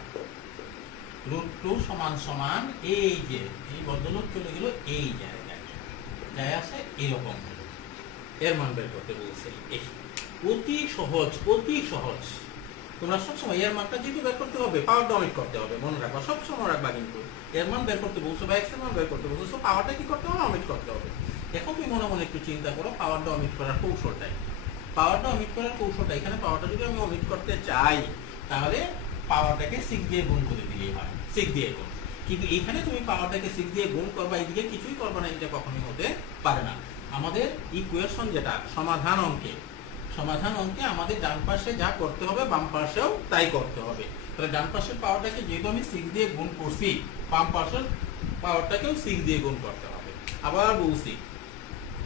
রুট 2 সমান সমান এই যে এই বদলক চলে গেল এই জায়গায়, যাই আছে এরকম হলো, এর মান বের করতে বলছে। অতি সহজ, অতি সহজ। তোমরা সবসময় এর মানটা যেহেতু বের করতে হবে পাওয়ারটা অমিট করতে হবে, মনে রাখবা, সবসময় রাখবা। কিন্তু এর মান বের করতে বলছো বা এক্স এর মান বের করতে বলছো, সো পাওয়ারটা কি করতে হবে? অমিট করতে হবে। এখন তুমি মনে মনে একটু চিন্তা করো পাওয়ারটা অমিট করার কৌশলটাই। পাওয়ারটা অমিট করার কৌশলটা, এখানে পাওয়ারটা যদি আমি অমিট করতে চাই তাহলে পাওয়ারটাকে 6 দিয়ে গুণ করে দিলেই হয়, 6 দিয়ে গুণ। কিন্তু এখানে তুমি পাওয়ারটাকে 6 দিয়ে গুণ করবা, এদিকে কিছুই করবা না, এটা কখনোই হতে পারে না। আমাদের ইকুয়েশন যেটা সমাধান অঙ্কে আমাদের ডান পাশে যা করতে হবে বাম পাশেও তাই করতে হবে। তাহলে ডান পাশের পাওয়ারটাকে যেহেতু আমি 6 দিয়ে গুণ করছি, বাম পাশের পাওয়ারটাকেও 6 দিয়ে গুণ করতে হবে। আবার বলছি,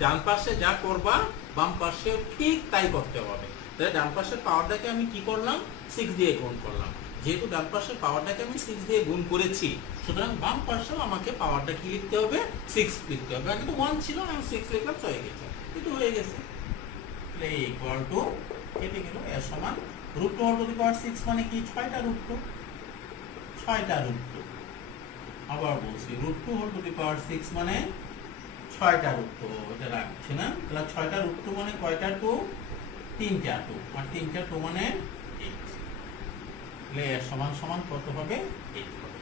ডান পাশে যা করবা বাম পাশেও ঠিক তাই করতে হবে। তাহলে ডান পাশের পাওয়ারটাকে আমি কি করলাম, 6 দিয়ে গুণ করলাম। যেহেতু ডান পাশের পাওয়ারটাকে আমি 6 দিয়ে গুণ করেছি, সুতরাং বাম পাশেও আমাকে পাওয়ারটা কি লিখতে হবে, 6 লিখতে হবে। আগে তো 1 ছিল, আমি 6 লিখলাম, হয়ে গেছে, কিন্তু হয়ে গেছে। তাহলে ইকুয়াল টু কেটে গেল, এর সমান √2 হোল টু দি পাওয়ার 6 মানে কি, 6টা √2, 6টা √2। আবার বলছি, √2 হোল টু দি পাওয়ার 6 মানে 6টা √2, এটা রাখছে না। তাহলে 6টা √2 মানে কয়টা 2, 3টা 2, আর 3টা 2 মানে 8। তাহলে এর সমান সমান কত হবে, 8 হবে।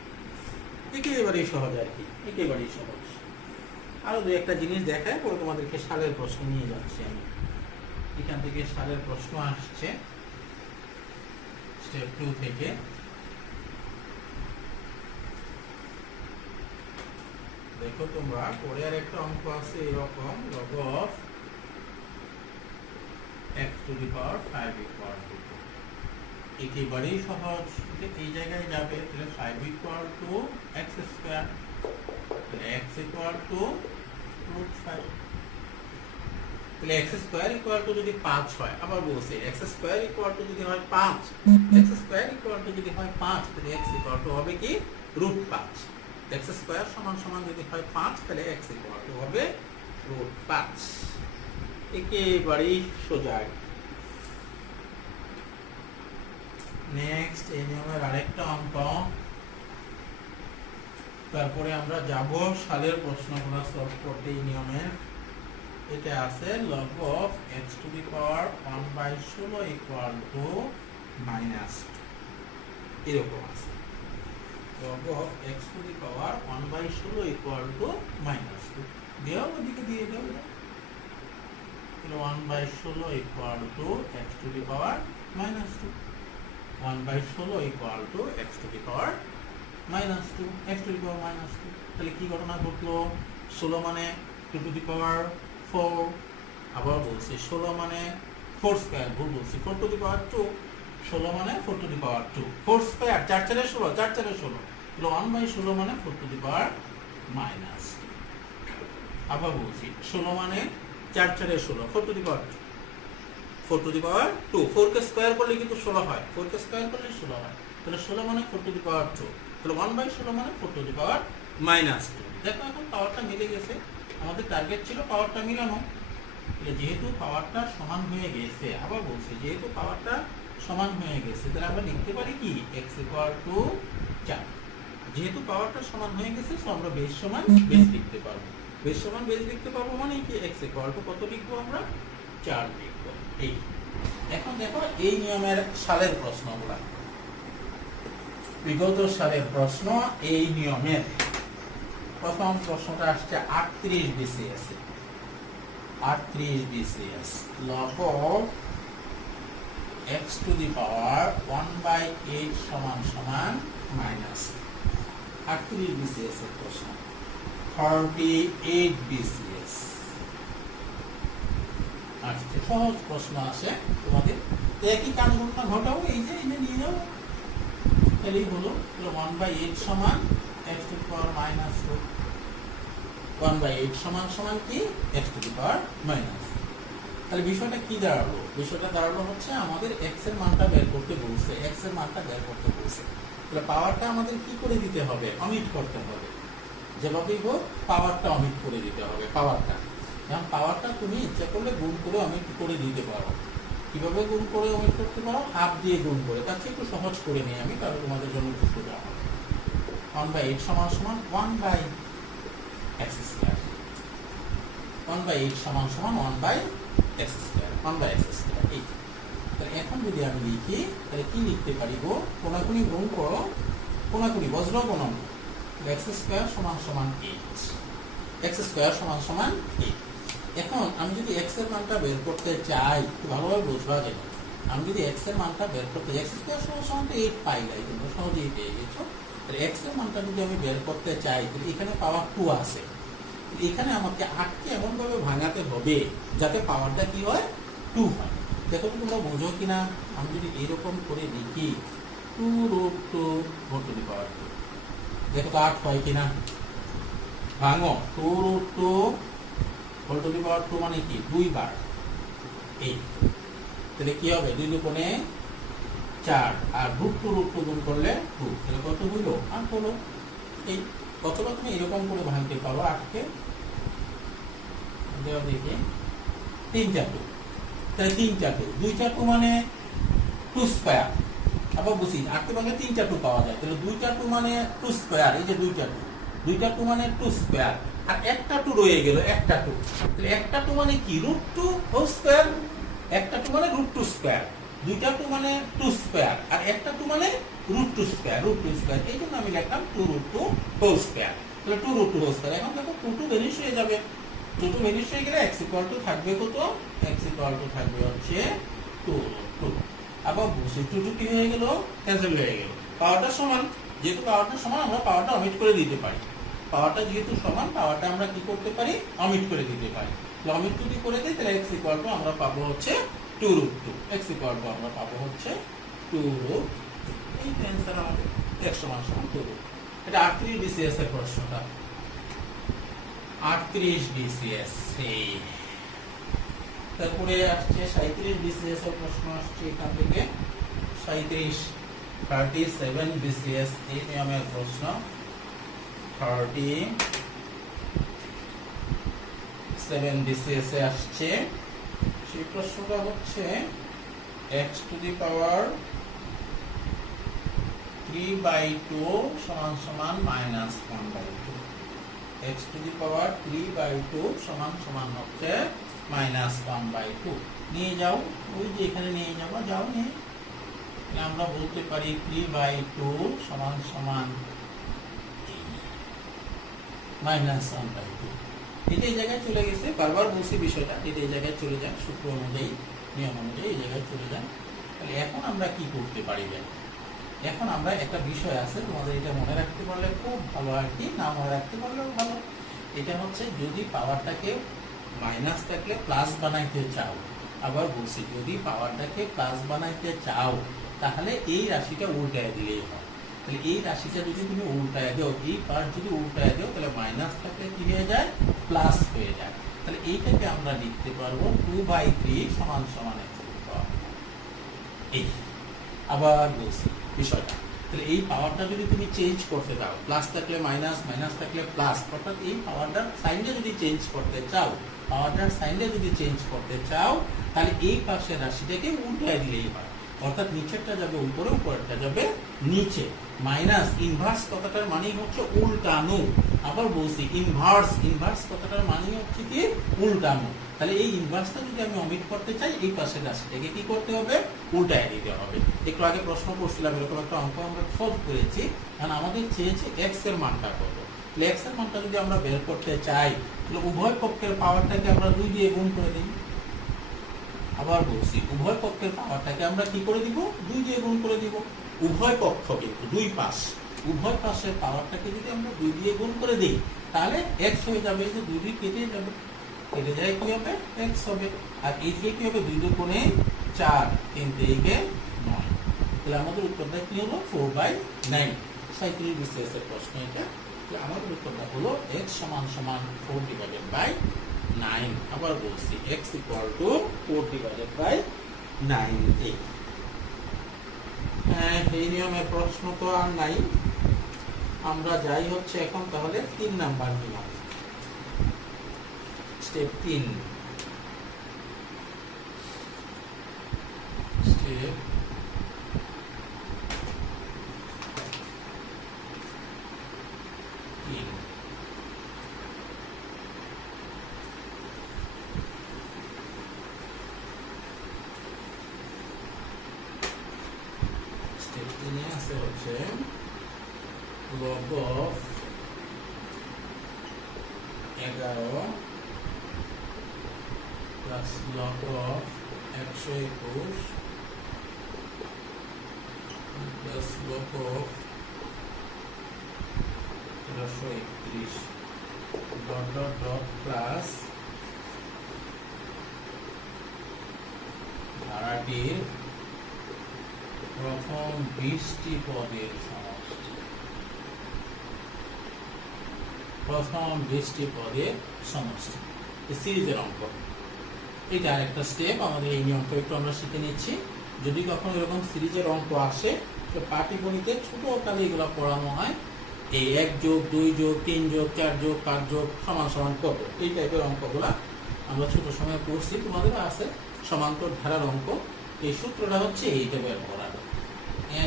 একেবারেই সহজ আর কি, একেবারেই সহজ। আরো দু একটা জিনিস দেখায়, পরে তোমাদেরকে সালের প্রশ্ন নিয়ে যাচ্ছি আমি। এখান থেকে সালের প্রশ্ন আসছে স্টেপ 2 থেকে। দেখো তোমরা, পরে আর একটা অঙ্ক আছে এরকম, log of x to the power 5 equal to 2। একেবারেই সহজ, এই জায়গায় যাবে, তাহলে 5 equal to x স্কয়ার, তাহলে x equal to √5। তাহলে x স্কয়ার ইকুয়াল টু যদি 5 হয়, আবার বলছি x স্কয়ার ইকুয়াল টু যদি হয় 5, x স্কয়ার ইকুয়াল টু যদি হয় 5, তাহলে x ইকুয়াল টু হবে কি, √5। x স্কয়ার সমান সমান যদি হয় 5, তাহলে x ইকুয়াল টু হবে √5। একেবারেই সোজা। নেক্সট এই নিয়মের আরেকটা অঙ্ক, তারপরে আমরা যাব সালের প্রশ্নগুলো সলভ করতে। এই নিয়মের এটা আছে log of x to the power 1/16 equal to -2, এরকম আছে। log of x to the power 1/16 equal to -2 দেও, ওদিকে দিয়ে দাও। তাহলে 1/16 equal to x to the power -2, 1/16 equal to x to the power -2, x to the power -2। তাহলে কি ঘটনা ঘটলো, 16 মানে 2 to the power 4, আবার বলছি 16 মানে 4 স্কয়ার, ভুল বলছি, 4 to the power 2, 16 মানে 4 to the power 2, 4 স্কয়ার, 4 4 16, 4 4 16, তাহলে 1/16 মানে 4 to the power -2। আবার বলছি 16 মানে 4 4 16, 4 to the power 2, 4 to the power 2, 4 K square করলে কিন্তু 16 হয়, 4 কে স্কয়ার করলে 16 হয়, তাহলে 16 মানে 4 to the power 2, তাহলে 1/16 মানে 4 to the power -2। দেখো এখন পাওয়ারটা মিলে গেছে, আমাদের টার্গেট ছিল পাওয়ারটা মিলানো। যেহেতু পাওয়ারটা সমান হয়ে গেছে, আবার বলছি যেহেতু পাওয়ারটা সমান হয়ে গেছে, তাহলে আমরা লিখতে পারি কি, x ইকুয়াল টু 4। যেহেতু পাওয়ারটা সমান হয়ে গেছে, তো আমরা বেস সমান বেস লিখতে পারবো। বেস সমান বেস লিখতে পারবো মানে কি, x ইকুয়াল টু কত লিখবো আমরা, 4 লিখবো। এই এখন দেখো এই নিয়মের সালের প্রশ্নগুলা, বিগত সালের প্রশ্ন। এই নিয়মের প্রথম প্রশ্নটা আসছে 38 BCS, 38 BCS, log of x to the power 1/8 সমান সমান -2। 38 BCS এর প্রশ্ন। 38 BCS আসছে, সহজ প্রশ্ন আসে তোমাদের। একই কাজগুলো ঘটাও, এই যে এনে নিয়ে যাও, তাহলেই হলো। 1/8 সমান x to the power -2, 1/8 সমান সমান কি, x to the power -2। তাহলে বিষয়টা কি দাঁড়ালো, বিষয়টা দাঁড়ালো হচ্ছে আমাদের x এর মানটা বের করতে বলছে, x এর মানটা বের করতে বলছে। তাহলে পাওয়ারটা আমাদের কি করে দিতে হবে, অমিট করতে হবে। যেভাবেই হোক পাওয়ারটা অমিট করে দিতে হবে। পাওয়ারটা, এখন পাওয়ারটা তুমি ইচ্ছা করলে গুণ করে অমিট করে দিতে পারো। কিভাবে গুণ করে অমিট করতে পারো, হাফ দিয়ে গুণ করে। তার চেয়ে একটু সহজ করে নিই আমি, কারণ তোমাদের জন্য একটু সোজা হবে। 1/8 সমান সমান 1/x স্কয়ার, 1/8 সমান সমান 1/x স্কয়ার, 1/x স্কয়ার। এই তাহলে এখন যদি আমি লিখি, তাহলে কি লিখতে পারি গো, কোনাকুনি গুণ করো, কোনাকুনি বজ্র গুণন, x স্কয়ার সমান সমান 8, x স্কয়ার সমান সমান 8। এখন আমি যদি x এর মানটা বের করতে চাই, একটু ভালোভাবে বুঝবা যায়, আমি যদি x এর মানটা বের করতে, x স্কয়ার সমান সমান 8 পাইলাই, কিন্তু সহজেই পেয়ে গেছো। তাহলে x এর মানটা যদি আমি বের করতে চাই তাহলে এখানে পাওয়ার 2 আছে, এখানে আমাকে 8 কে এমন ভাবে ভাঙাতে হবে যাতে পাওয়ারটা কি হয় 2 হয়। দেখো তো তোমরা বুঝো কিনা, আমি যদি এরকম করে লিখি 2√2 হোল টু দি পাওয়ার 2, দেখো তো 8 হয় কিনা, ভাঙো 2√2 হোল টু দি পাওয়ার 2 মানে কি 2 বার এই, তাহলে কি হবে 2 দুগুণে 4 আর √2 গুণ করলে 2, তাহলে কত হলো 8 হলো। এই অথবা তুমি এরকম করে ভাঙতে পারো 8 কে, দেওয়া দেখি 3 4 2, তাহলে 3 4 2 2 4 2 মানে 2 স্কয়ার। আবার বুঝি 8 কে ভাঙলে 3 4 2 পাওয়া যায়, তাহলে 2 4 2 মানে 2 স্কয়ার, এই যে 2 4 2 2 4 2 মানে 2 স্কয়ার, আর একটা 2 রয়ে গেল, একটা 2, তাহলে একটা 2 মানে কি √2 হোল স্কয়ার, একটা 2 মানে √2 স্কয়ার, 2টা 2 মানে 2 স্কয়ার, আর একটা 2 মানে √2 স্কয়ার, √2 স্কয়ার, এই জন্য আমি লিখলাম 2√2 হোল স্কয়ার। তাহলে 2√2 হোল স্কয়ার, এখন দেখো 2 2 ভ্যানিশ হয়ে যাবে, 2 2 ভ্যানিশ হয়ে গেলে x থাকবে কত, x থাকবে হচ্ছে 2√2। আবার বুঝি 2 2 কি হয়ে গেল, ক্যান্সেল হয়ে গেল, পাওয়ারটা সমান, যেহেতু পাওয়ারটা সমান আমরা পাওয়ারটা অমিট করে দিতে পারি, পাওয়ারটা যেহেতু সমান পাওয়ারটা আমরা কি করতে পারি অমিট করে দিতে পারি। অমিট যদি করে দিই তাহলে x আমরা পাবো হচ্ছে 2√2, x আমরা পাবো হচ্ছে 2√2, এই অ্যানসার আমাদের x সমান 2√2। এটা 38 BCS এর প্রশ্নটা, 38 BCS। তারপরে আসছে 37 BCS এর প্রশ্ন আসছে এখান থেকে, 37 BCS এই নিয়মের প্রশ্ন, 37 BCS এ আসছে। সেই প্রশ্নটা হচ্ছে x টু দি পাওয়ার 3/2 সমান সমান -1/2, x টু দি পাওয়ার 3/2 সমান সমান হচ্ছে -1/2। নিয়ে যাও, ওই যে এখানে নিয়ে যাবো, যাও নিয়ে, আমরা বলতে পারি 3/2 সমান সমান -1/2। এটা এই জায়গায় চলে গেছে, বারবার বলছি বিষয়টা, এটা এই জায়গায় চলে যায়, সূত্র অনুযায়ী নিয়ম অনুযায়ী এই জায়গায় চলে যায়। তাহলে এখন আমরা কি করতে পারি, এখন আমরা একটা বিষয় আছে, তোমাদের এটা মনে রাখতে পারলে খুব ভালো, আর কি না মনে রাখতে পারলেও ভালো। এটা হচ্ছে যদি পাওয়ারটাকে মাইনাস থাকলে প্লাস বানাইতে চাও, আবার বলছি যদি পাওয়ারটাকে প্লাস বানাইতে চাও তাহলে এই রাশিটা উল্টায় দিলেই হয়। তাহলে এই রাশিটা যদি তুমি উল্টায় দাও, এই পার্ট যদি উল্টায় দাও তাহলে মাইনাস থাকলে কি হয়ে যায় প্লাস হয়ে যায়। তাহলে এইটাকে আমরা লিখতে পারবো 2/3 সমান সমান এই। আবার বলছি বিষয়টা, তাহলে এই পাওয়ারটা যদি তুমি চেঞ্জ করতে দাও, প্লাস থাকলে মাইনাস, মাইনাস থাকলে প্লাস, অর্থাৎ এই পাওয়ারটার সাইনটা যদি চেঞ্জ করতে চাও, পাওয়ারটার সাইনটা যদি চেঞ্জ করতে চাও তাহলে এই পাশের রাশিটাকে উল্টায় দিলেই হয়, অর্থাৎ নিচেরটা যাবে উপরে, উপরেরটা যাবে নিচে। মাইনাস ইনভার্স কথাটার মানে হচ্ছে উল্টানো, আবার বলছি ইনভার্স, ইনভার্স কথাটার মানে হচ্ছে কি উল্টানো। তাহলে এই ইনভার্সটা যদি আমি অমিট করতে চাই এই পাশের রাশিটাকে কি করতে হবে উল্টায় দিতে হবে। একটু আগে প্রশ্ন করছিলাম, এরকম একটা অঙ্ক আমরা সলভ করেছি, কারণ আমাদের চেয়েছে x এর মানটা কত। তাহলে x এর মানটা যদি আমরা বের করতে চাই তাহলে উভয় পক্ষের পাওয়ারটাকে আমরা 2 দিয়ে গুণ করে দিই। আবার বলছি উভয় পক্ষের পাওয়ারটাকে আমরা কি করে দিব 2 দিয়ে গুণ করে দিব। উভয় পক্ষ কিন্তু দুই পাশ, উভয় পাশের পাওয়ারটাকে যদি আমরা 2 দিয়ে গুণ করে দিই তাহলে x হয়ে যাবে, যে 2 দিয়ে কেটে যাবে, কেটে যায় কি হবে x হবে, আর এই দিকে কি হবে 2 দুগুণে 4, 3 দিকে 9, তাহলে আমাদের উত্তরটা কি হলো 4/9। 37 BCS এর প্রশ্ন এটা, তাহলে আমাদের উত্তরটা হলো x সমান সমান 4/9। আবার বলছি x ইকুয়াল টু 4/9। এই নিয়মের প্রশ্ন তো আর নাই, আমরা যাই হচ্ছে এখন তাহলে 3 নাম্বার নিয়ম, স্টেপ 3। স্টেপ হচ্ছে log of 11 plus log of 121 plus log of 1131 dot dot dot plus ধারাটির প্রথম 20টি পদের সমষ্টি। প্রথম 20টি পদের সমষ্টি সিরিজের অঙ্ক। এটা আরেকটা স্টেপ, আমাদের এই নিয়মটা একটু আমরা শিখে নিচ্ছি। যদি কখনো এরকম সিরিজের অঙ্ক আসে তো পাটিগণিতে ছোট আকারে এগুলো পড়ানো হয়, এই 1 যোগ 2 যোগ 3 যোগ 4 যোগ 5 যোগ সমান সমান কত, এই টাইপের অঙ্কগুলা আমরা ছোট সময় পড়ছি, তোমাদের আছে সমান্তর ধারার অঙ্ক। এই সূত্রটা হচ্ছে এইটা বের করার,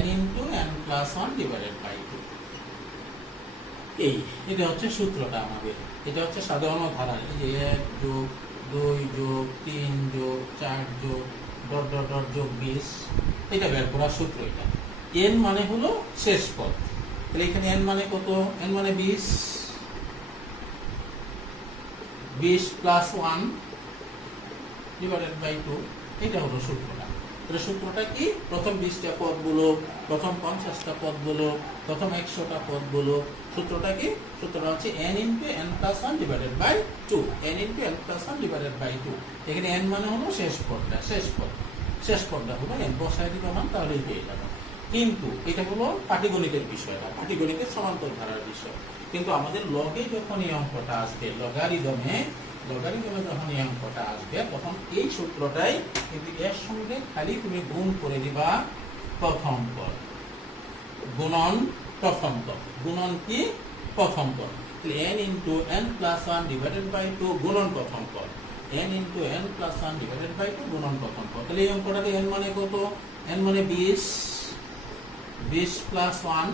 n into n plus 1 divided by 2। এটা হচ্ছে সূত্রটা আমাদের। এটা হচ্ছে সাধারণ ধারার, এই যে 1 যোগ 2 যোগ 3 যোগ 4 যোগ ডট ডট ডট যোগ 20, এটা বের করার সূত্র। এটা n মানে হলো শেষ পদ, তাহলে এখানে n মানে কত, n মানে 20, 20 প্লাস 1 ডিভাইডেড বাই 2, এটা হলো সূত্রটা। তাহলে সূত্রটা কি, প্রথম 20টা পদ বলো, প্রথম 50টা পদ বলো, প্রথম 100টা পদ বলো, সূত্রটা কি, সূত্রটা হচ্ছে n into n plus 1 divided by 2, n into n plus 1 divided by 2। এখানে n মানে হলো শেষ পদটা, শেষ পদটা হলো n, বসায় দিতে মান তাহলেই পেয়ে যাবে। কিন্তু এটা হলো পাটিগণিতের বিষয় না, পাটিগণিতের সমান্তর ধারার বিষয়। কিন্তু আমাদের লগে যখন এই অঙ্কটা আসবে, লগারিদমে যখন এই অঙ্কটা আসবে, তখন এই সূত্রটাই কিন্তু এর সঙ্গে খালি তুমি গুণ করে দিবা প্রথম পদ, গুণন প্রথম পদ, গুণন কি প্রথম পদ। তাহলে n into n plus 1 divided by 2 গুণন প্রথম পদ, n into n plus 1 divided by 2 গুণন প্রথম পদ। তাহলে এই অঙ্কটাতে n মানে কত, n মানে 20 প্লাস 1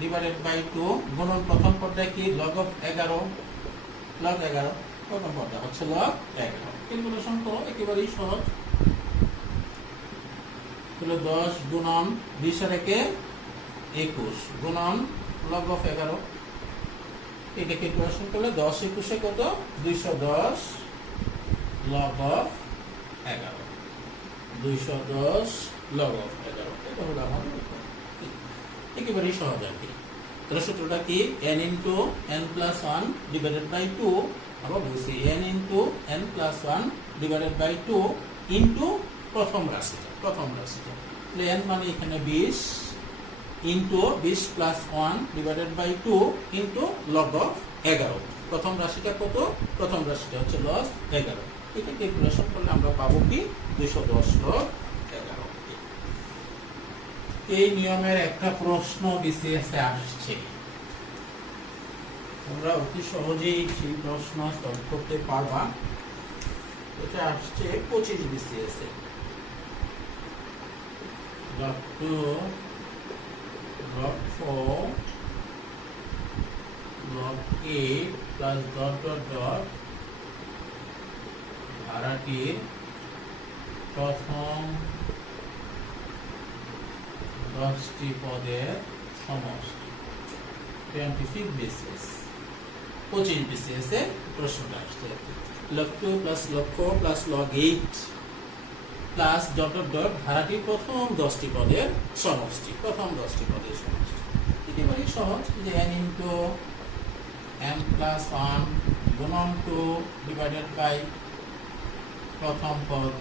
ডিভাইডেড বাই 2 গুণন প্রথম পদটা কি, লগ অফ 11, লগ 11, প্রথম পদটা হচ্ছে লগ 11। ক্যালকুলেশন করো, একেবারেই সহজ। তাহলে 10 গুণন 20 আর 1 21 গুণন লগ অফ 11, এটা ক্যালকুলেশন করলে 10 21 কত, 210 লগ অফ 11, 210 লগ অফ 11, এটা হলো আমাদের উত্তর। একেবারেই সহজ আর কি। তাহলে সূত্রটা কি, n into n plus 1 divided by 2, আবার বলছি n into n plus 1 divided by 2 into প্রথম রাশিটা, তাহলে n মানে এখানে 20 into 20 plus 1 divided by 2 into log of 11। প্রথম রাশিটা কত, প্রথম রাশিটা হচ্ছে লগ 11। এটা ক্যালকুলেশন করলে আমরা পাবো কি, 210 লগ 11। এই নিয়মের একটা প্রশ্ন বিসিএস এ আসছে, তোমরা অতি সহজেই সেই প্রশ্ন সলভ করতে পারবা। এটা আসছে 25 বিসিএস এ, log 2 log 4 log 8 plus dot dot dot ধারাটির প্রথম 10টি পদের সমষ্টি। 25 বিসিএস, 25 বিসিএস এ প্রশ্নটা আসছে। log 2 plus log 4 plus log 8 plus dot dot dot ধারাটির প্রথম 10টি পদের সমষ্টি, প্রথম 10টি পদের সমষ্টি। একেবারেই সহজ, যে n ইন্টু m প্লাস 1 গুণন 2 ডিভাইডেড বাই প্রথম পদ,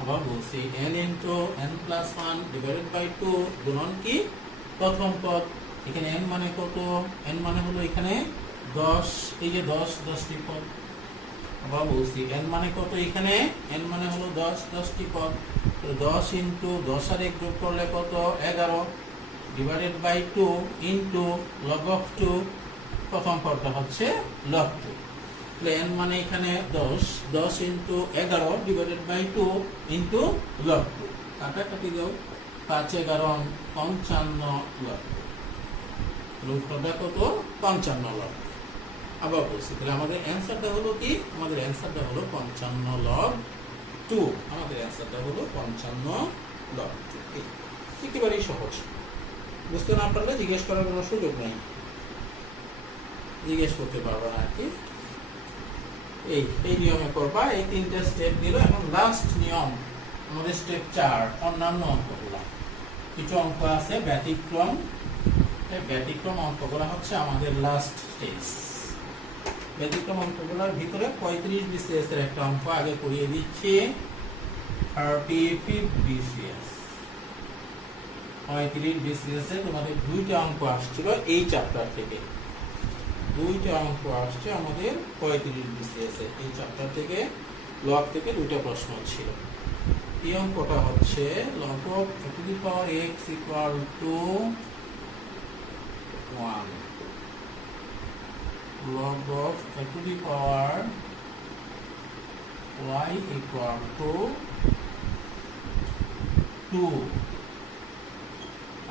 আবার বলছি n into n plus 1 divided by 2 গুণন কি প্রথম পদ। এখানে n মানে কত, n মানে হলো এখানে 10, এই যে 10টি পদ। আবার বলছি n মানে কত, এখানে n মানে হলো 10টি পদ। 10 ইন্টু 10 আর 1 যোগ করলে কত, 11 divided by 2 into log of 2, প্রথম পদটা হচ্ছে লগ 2। তাহলে n মানে এখানে 10 into 11 divided by 2 into log 2, কাটাকাটি দাও, 5 11 55 লগ 2, উত্তরটা কত, 55 লগ। আবার বলছি, তাহলে আমাদের অ্যান্সারটা হলো কি, আমাদের অ্যান্সারটা হলো 55 লগ 2, আমাদের অ্যান্সারটা হলো 55 লগ 2। একেবারেই সহজ, বুঝতে না পারলে জিজ্ঞেস করার কোনো সুযোগ নেই, জিজ্ঞেস করতে পারবো না আর কি। এই নিয়মে করবা, এই 3টা স্টেপ দিল। এখন লাস্ট নিয়ম আমাদের স্টেপ 4, অন্যান্য অঙ্কগুলো। কিছু অঙ্ক আছে ব্যতিক্রম, ব্যতিক্রম অঙ্কগুলো হচ্ছে আমাদের লাস্ট স্টেজ। ব্যতিক্রম অঙ্কগুলোর ভিতরে 35 BCS এর একটা অঙ্ক আগে করিয়ে দিচ্ছি। 35 BCS 35 BCS এ তোমাদের দুইটা অঙ্ক আসছিল এই চ্যাপ্টার থেকে। দুইটা অঙ্ক আসছে আমাদের 35 BCS এ এই চ্যাপ্টার থেকে, লগ থেকে দুইটা প্রশ্ন ছিল। এই অঙ্কটা হচ্ছে log of a to the power x equal to 1, log of a to the power y equal to 2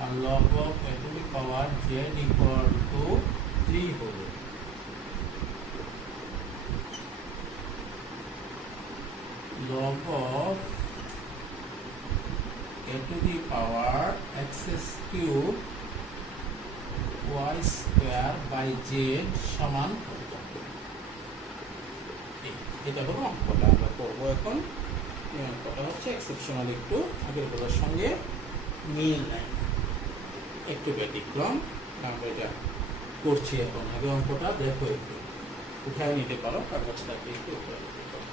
and log of a to the power z equal to 3 হলো। log of a to the power x cube y square by z সমান কত? এটা হলো অঙ্কটা আমরা করবো এখন। এই অঙ্কটা হচ্ছে এক্সেপশনাল, একটু আগের গুলোর সঙ্গে মিল নাই, একটু ব্যতিক্রম। আমরা এটা করছি এখন। আগে অঙ্কটা দেখো, একটু উঠায় নিতে পারো কাগজটাকে, একটু উঠায় নিতে পারো।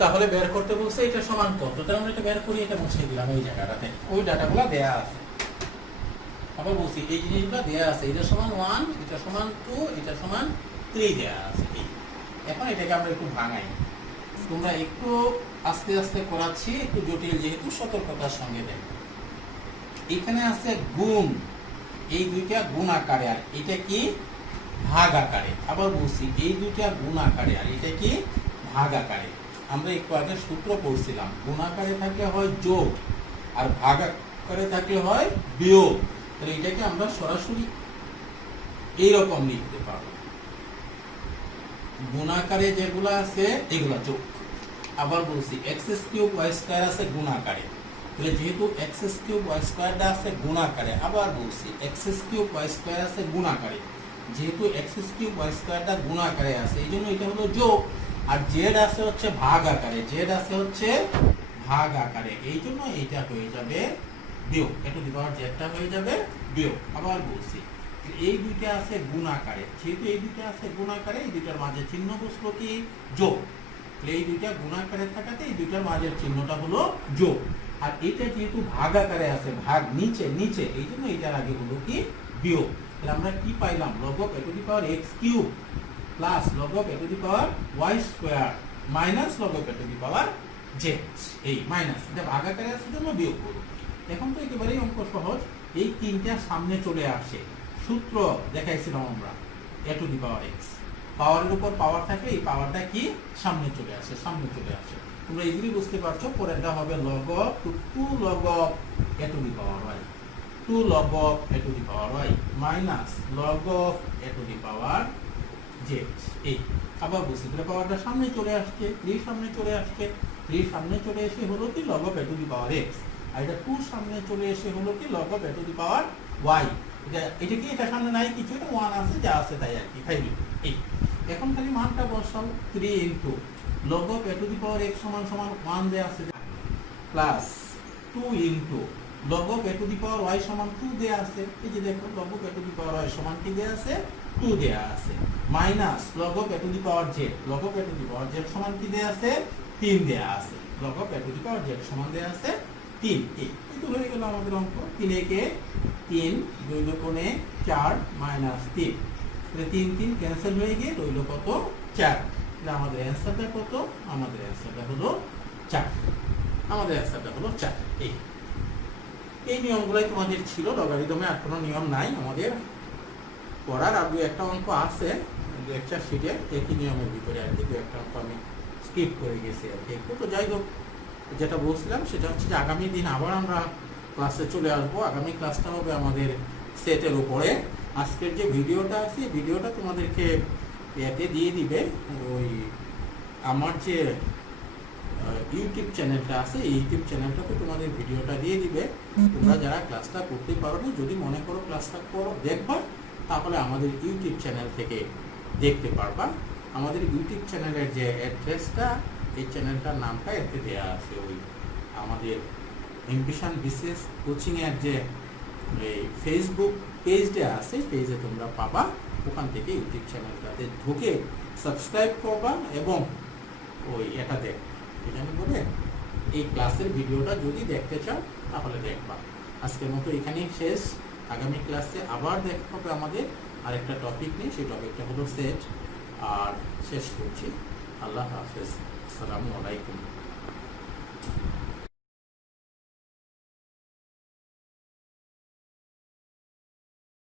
তাহলে বের করতে বলছে এটা সমান কত, তাহলে আমরা এটা বের করি, এটা মুছে দিলাম এই জায়গাটাতে। ওই ডাটাগুলো দেয়া আছে, আবার বলছি এই জিনিসগুলো দেয়া আছে। এটা সমান 1, এটা সমান 2, এটা সমান 3 দেয়া আছে। এখন এটাকে আমরা একটু ভাঙাই। তোমরা একটু আস্তে আস্তে করাচ্ছি, একটু জটিল যেহেতু, সতর্কতার সঙ্গে দেখো। এখানে আছে গুণ, এই দুইটা গুণ আকারে, আর এটা কি ভাগ আকারে। আবার বলছি এই দুইটা গুণ আকারে, আর এটা কি ভাগ আকারে। আমরা একটু আগে সূত্র পড়ছিলাম, গুণ আকারে থাকলে হয় যোগ, আর ভাগ আকারে থাকলে হয় বিয়োগ। তাহলে এটাকে আমরা সরাসরি এইরকম লিখতে পারবো, গুণ আকারে যেগুলো আছে এগুলা যোগ। আবার বলছি এক্স কিউব ওয়াই স্কয়ার আছে গুণ আকারে, তাহলে যেহেতু এক্স কিউব ওয়াই স্কয়ারটা আছে গুণ আকারে, আবার বলছি এক্স কিউব ওয়াই স্কয়ার আছে গুণ আকারে, যেহেতু এক্স কিউব ওয়াই স্কয়ারটা গুণ আকারে আছে, এই জন্য এটা হলো যোগ। আর জেড আছে হচ্ছে ভাগ আকারে, জেড আছে হচ্ছে ভাগ আকারে, এই জন্য এইটা হয়ে যাবে বিয়োগ। একটু দিবার জেডটা হয়ে যাবে বিয়োগ। আবার বলছি এই দুইটা আছে গুণ আকারে, যেহেতু এই দুইটা আছে গুণ আকারে, এই দুইটার মাঝে চিহ্ন বসলো কি যোগ। এই দুইটা গুণ আকারে থাকাতে এই দুইটার মাঝের চিহ্নটা হলো যোগ। আর এটা যেহেতু ভাগ আকারে আছে, ভাগ নিচে নিচে, এই জন্য এটার আগে হলো কি বিয়োগ। তাহলে আমরা কি পাইলাম, log of a to the power x cube plus log of a to the power y square minus log of a to the power z। এই মাইনাস, এটা ভাগ আকারে আছে জন্য বিয়োগ করব। এখন তো একেবারেই অঙ্ক সহজ, এই তিনটা সামনে চলে আসে। সূত্র দেখাইছিলাম আমরা, a to the power x, পাওয়ারের উপর পাওয়ার থাকে, এই পাওয়ারটা কি সামনে চলে আসে, সামনে চলে আসে। তোমরা ইজিলি বুঝতে পারছো, পরেরটা হবে log of 2 log of a to the power y, 2 log of a to the power y minus log of a to the power z। এই আবার বুঝতে তাহলে পাওয়ারটা সামনে চলে আসছে, 3 সামনে চলে আসছে, 3 সামনে চলে এসে হলো কি log of a to the power x, আর এটা 2 সামনে চলে এসে হলো কি log of a to the power y। এটা কি, এটা সামনে নাই কিছু, এটা 1 আছে, যা আছে তাই আর কি, ফাইনালি এই। এখন খালি মানটা বসাও, 3 into log of a to the power x সমান সমান 1 দেয়া আছে, plus 2 into log of a to the power y সমান 2 দেয়া আছে। এই যে দেখো log of a to the power y সমান কি দেয়া আছে, 2 দেয়া আছে, minus log of a to the power z, log of a to the power z সমান কি দেয়া আছে, 3 দেয়া আছে, log of a to the power z সমান দেয়া আছে 3। এই তো হয়ে গেল আমাদের অঙ্ক। 3 একে 3, 2 দুগুণে 4 মাইনাস 3, তাহলে 3 3 ক্যান্সেল হয়ে গিয়ে রইল কত, 4। তাহলে আমাদের অ্যান্সারটা কত, আমাদের অ্যান্সারটা হলো 4, আমাদের অ্যান্সারটা হলো 4। এই নিয়মগুলাই তোমাদের ছিল লগারিদমে, আর কোনো নিয়ম নাই আমাদের পড়ার। আর দু একটা অঙ্ক আছে লেকচার শিটে একই নিয়মের ভিতরে আর কি, দু একটা অঙ্ক আমি স্কিপ করে গেছি আর কি একটু। তো যাই হোক, যেটা বলছিলাম সেটা হচ্ছে যে আগামী দিন আবার আমরা ক্লাসে চলে আসবো। আগামী ক্লাসটা হবে আমাদের সেটের উপরে। আজকের যে ভিডিওটা আছে, ভিডিওটা তোমাদেরকে এতে দিয়ে দিবে ওই আমার যে ইউটিউব চ্যানেলটা আছে, এই ইউটিউব চ্যানেলটাতে তোমাদের ভিডিওটা দিয়ে দিবে। তোমরা যারা ক্লাসটা করতে পারো না, যদি মনে করো ক্লাসটা করো দেখবা, তাহলে আমাদের ইউটিউব চ্যানেল থেকে দেখতে পারবা। আমাদের ইউটিউব চ্যানেলের যে অ্যাড্রেসটা, এই চ্যানেলটার নামটা এতে দেওয়া আছে। ওই আমাদের এমবিশন বিসিএস কোচিংয়ের যে এই ফেসবুক পেজটা আছে, পেজে তোমরা পাবা। ওখান থেকে ইউটিউব চ্যানেলটাতে ঢুকে সাবস্ক্রাইব করবা এবং ওই এটা দেখ এখানে বলে এই ক্লাসের ভিডিওটা যদি দেখতে চাও তাহলে দেখবা। আজকের মতো এখানেই শেষ। আগামী ক্লাসে আবার দেখা হবে আমাদের আরেকটা টপিক নিয়ে, সেই টপিকটা হলো সেট। আর শেষ করছি। আল্লাহ হাফেজ, আসসালামু আলাইকুম।